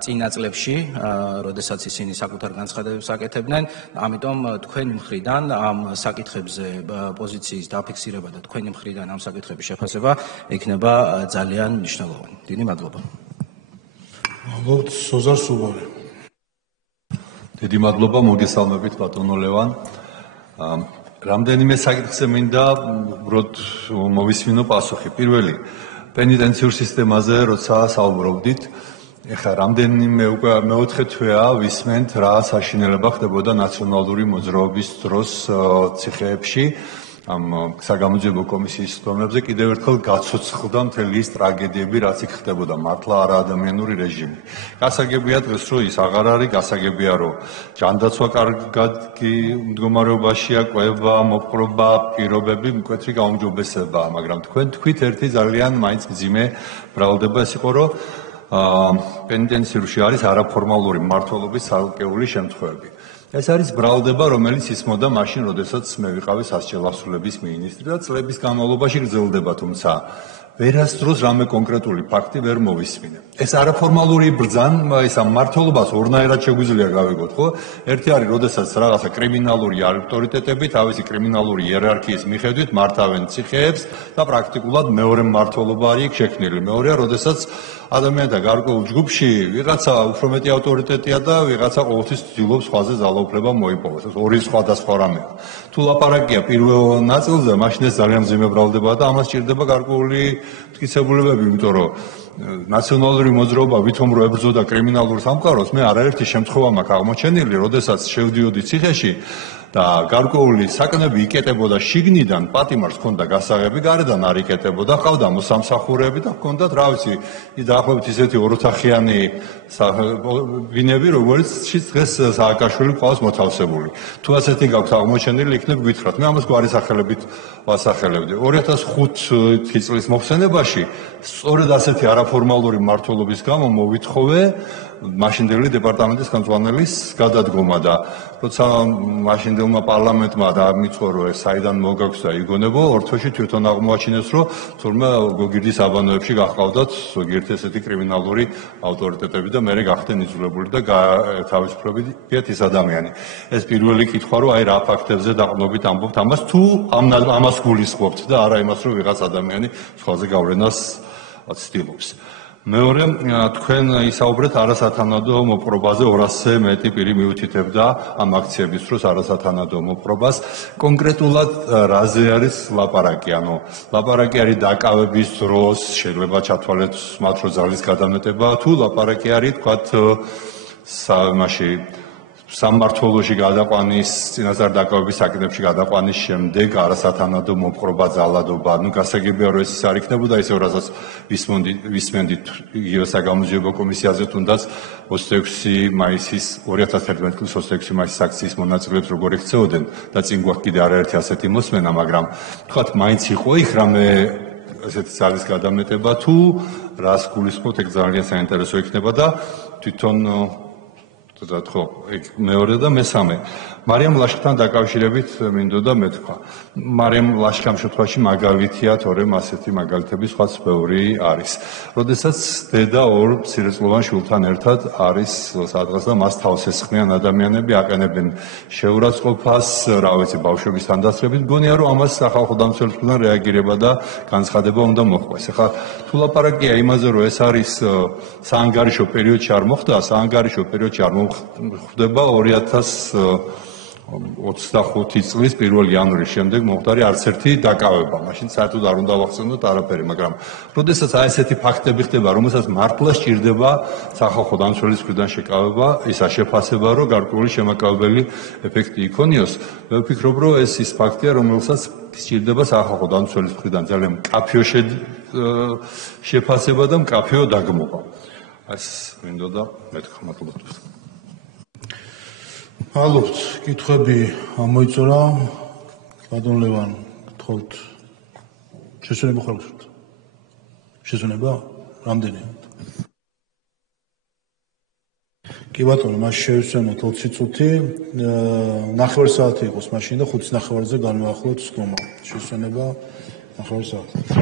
წინა წლებში, როდესაც ისინი საკუთარ განცხადებებს აკეთებდნენ, ამიტომ თქვენი მხრიდან ამ საკითხებზე პოზიციის დაფიქსირება და თქვენი მხრიდან ამ საკითხების შეფასება იქნება ძალიან მნიშვნელოვანი. დიდი მადლობა. მადლობთ სოზარ სუბარი. დიდი მადლობა, მოგესალმებით ბატონო ლევან. რამდენიმე საკითხზე მინდა უბრალოდ მოვისმინო პასუხი. პირველი, პენიტენციურ სისტემაზე როცა საუბრობდით, ეხლა რამდენიმე უკვე მეოთხე თვეა ვისმენთ რა საშინელება ხდებოდა ნაციონალური მოძრაობის დროს ციხეებში. ამ საგამოძიებო კომისიის დონეზე კიდევ ერთხელ გაცოცხლდა მთელი ის ტრაგედიები, რაც იქ ხდებოდა, მართლა არაადამიანური რეჟიმი. გასაგებია დღეს, რომ ის აღარ არის, გასაგებია, რომ ჯანდაცვა კარგად მდგომარეობაშია, კვება, მოპყრობა, პირობები მკვეთრი გაუმჯობესებაა, მაგრამ თქვენ თქვით ერთი ძალიან მაინც მძიმე ბრალდება, ეს იყო, რომ პენიტენციურში არის არაფორმალური მმართველობის ცალკეული შემთხვევები. ეს არის ბრალდება, რომელიც ისმოდა მაშინ, როდესაც მე ვიყავი სასჯელ ასრულების მინისტრი და წლების განმავლობაში გრძელდება, თუმცა ვერასდროს რამე კონკრეტული ფაქტი ვერ მოვისმინე. ეს არაფორმალური ბრძანა, ეს მმართველობას ორნაირად შეგვიძლია გავიგოთ, ხო? ერთი არის, როდესაც რაღაცა კრიმინალური ავტორიტეტები თავისი კრიმინალური იერარქიის მიხედვით მართავენ ციხეებს და პრაქტიკულად მეორე მმართველობა არის იქ შექმნილი. მეორეა, როდესაც ადამიანთა გარკვეულ ჯგუფში ვიღაცა უფრო მეტი ავტორიტეტია და ვიღაცა ყოველთვის ცდილობს სხვაზე ძალაუფლება მოიპოვოს. ეს ორი სხვადასხვა რამეა. თუ ლაპარაკია პირველ ნაწილზე, მაშინ ეს ძალიან მძიმე ბრალდებაა და ამას სჭირდება გარკვეული მტკიცებულებები, იმიტომ რომ ნაციონალური მოძრაობა ვითომ რო ებრძოდა კრიმინალურ სამყაროს, მე არაერთი შემთხვევა მაქვს აღმოჩენილი, როდესაც შევდიოდი ციხეში და გარკვეული საკნები იკეტებოდა შიგნიდან, პატიმარს ჰქონდა გასაღები, გარედან არ იკეტებოდა, ყავდა მოსამსახურეები და ჰქონდათ რა ვიცი, დაახლოებით ისეთი ოროთახიანი ბინები, როგორიციც დღეს სააკაშვილი ყავს მოთავსებული. თუ ასეთი გაქვს აღმოჩენილი, იქნებ გითხრათ. მე ამას გვარი სახელებით ვასახელებდი. 2005 წლის მოხსენებაში სწორედ ასეთი არაფორმალური მმართველობის გამო მოვითხოვე მაშინდელი დეპარტამენტის ხელმძღვანელის გადადგომა და როცა მაშინდელმა პარლამენტმა დაამიწყო ეს საიდან მოგაქვს და იგონებო ორ თვეში თვითონ აღმოაჩინეს რომ თურმე გოგირდის აბანოებში გახავდათ ზოგიერთი ესეთი კრიმინალური ავტორიტეტები და მე გახდნენ იძულებული და თავისუფლებიათ ის ადამიანი. ეს პირველი კითხვა რომ აი რა ფაქტებზე დაყრდნობით ამბობთ ამას თუ ამას გულისხმობთ და არა იმას რომ ვიღაც ადამიანი სხვაზე გავლენას ცდილობს. მეორე, თქვენ ისაუბრეთ არასათანადო მოპყრობაზე 200-ზე მეტი პირი მიუთითებდა ამ აქციების დროს არასათანადო მოპყრობას. კონკრეტულად რაზე არის ლაპარაკი? ანუ ლაპარაკი არის დაკავების დროს, შეიძლება ჩათვალეთ მათ რო ძალის გადამეტება, თუ ლაპარაკი არის თქვათ მაშინ სამმართველოში გადაყვანის, წინასწარ დაკავების საკითხებში გადაყვანის შემდეგ არასათანადო მოპყრობა, ძალადობა, გასაგებია რომ ეს არ იქნებოდა ისევ რასაც ვისმენდით იგივე საგამოძიებო კომისიაზე თუნდაც 26 მაისის 2011 წლის 26 მაისის აქციის მონაწილეებს როგორ ექცეოდნენ და წინ გვაქვს კიდე არაერთი ასეთი მოსმენა, მაგრამ თქვათ მაინც იყო იქ რამე ესეთი ძალის გადამეტება თუ რას გულისხმობთ, ეგ ძალიან საინტერესო იქნება და თვითონ ხო, მეორე და მესამე. მარიამ ლაშქთან დაკავშირებით მინდოდა მეთქვა. მარიამ ლაშქამ შემთხვევაში მაგალითია, თორემ ასეთი მაგალითები სხვაც ბევრი არის. როდესაც დედა ორ მცირეწლოვან შვილთან ერთად არის სადღაც და მას თავს ესხმიან ადამიანები, აყენებენ შეურაცხყოფას, რა ვიცი, ბავშვების თანდასწრებით, მგონია რომ ამას სახალხო დამცველებთან რეაგირება და განცხადება უნდა მოხდეს. ეხლა თუ ლაპარაკია იმაზე, რომ ეს არის საანგარიშო პერიოდში არ მოხდა, საანგარიშო პერიოდში არ ხდება 2025 წლის 1 იანვრის შემდეგ მომხდარი არც ერთი დაკავება. მაშინ საერთოდ არ უნდა ვახსენოთ არაფერი, მაგრამ როდესაც აი ესეთი ფაქტები ხდება, რომელსაც მართლა სჭირდება სახალხო დამცველის მხრიდან შეკავება, ისა შეფასება, რომ გარკვეული შემაკავებელი ეფექტი იქონიოს, მე ვფიქრობ, რომ ეს ის ფაქტია, რომელსაც სჭირდება სახალხო დამცველის მხრიდან ძალიან მკაფიო შეფასება და მკაფიო დაგმობა. ეს მინდოდა მეთქვა, მადლობა. მადლობთ, კითხვები ამოიწურა. ბატონ ლევან, გთხოვთ. შესვენება ხარ გქონთ? შესვენება? რამდენი? კი ბატონო, მას შევისვენოთ 20 წუთი. 9 საათი იყოს მაშინ და 5:30-ზე განვაახლოთ სკომა. შესვენება 9 საათი.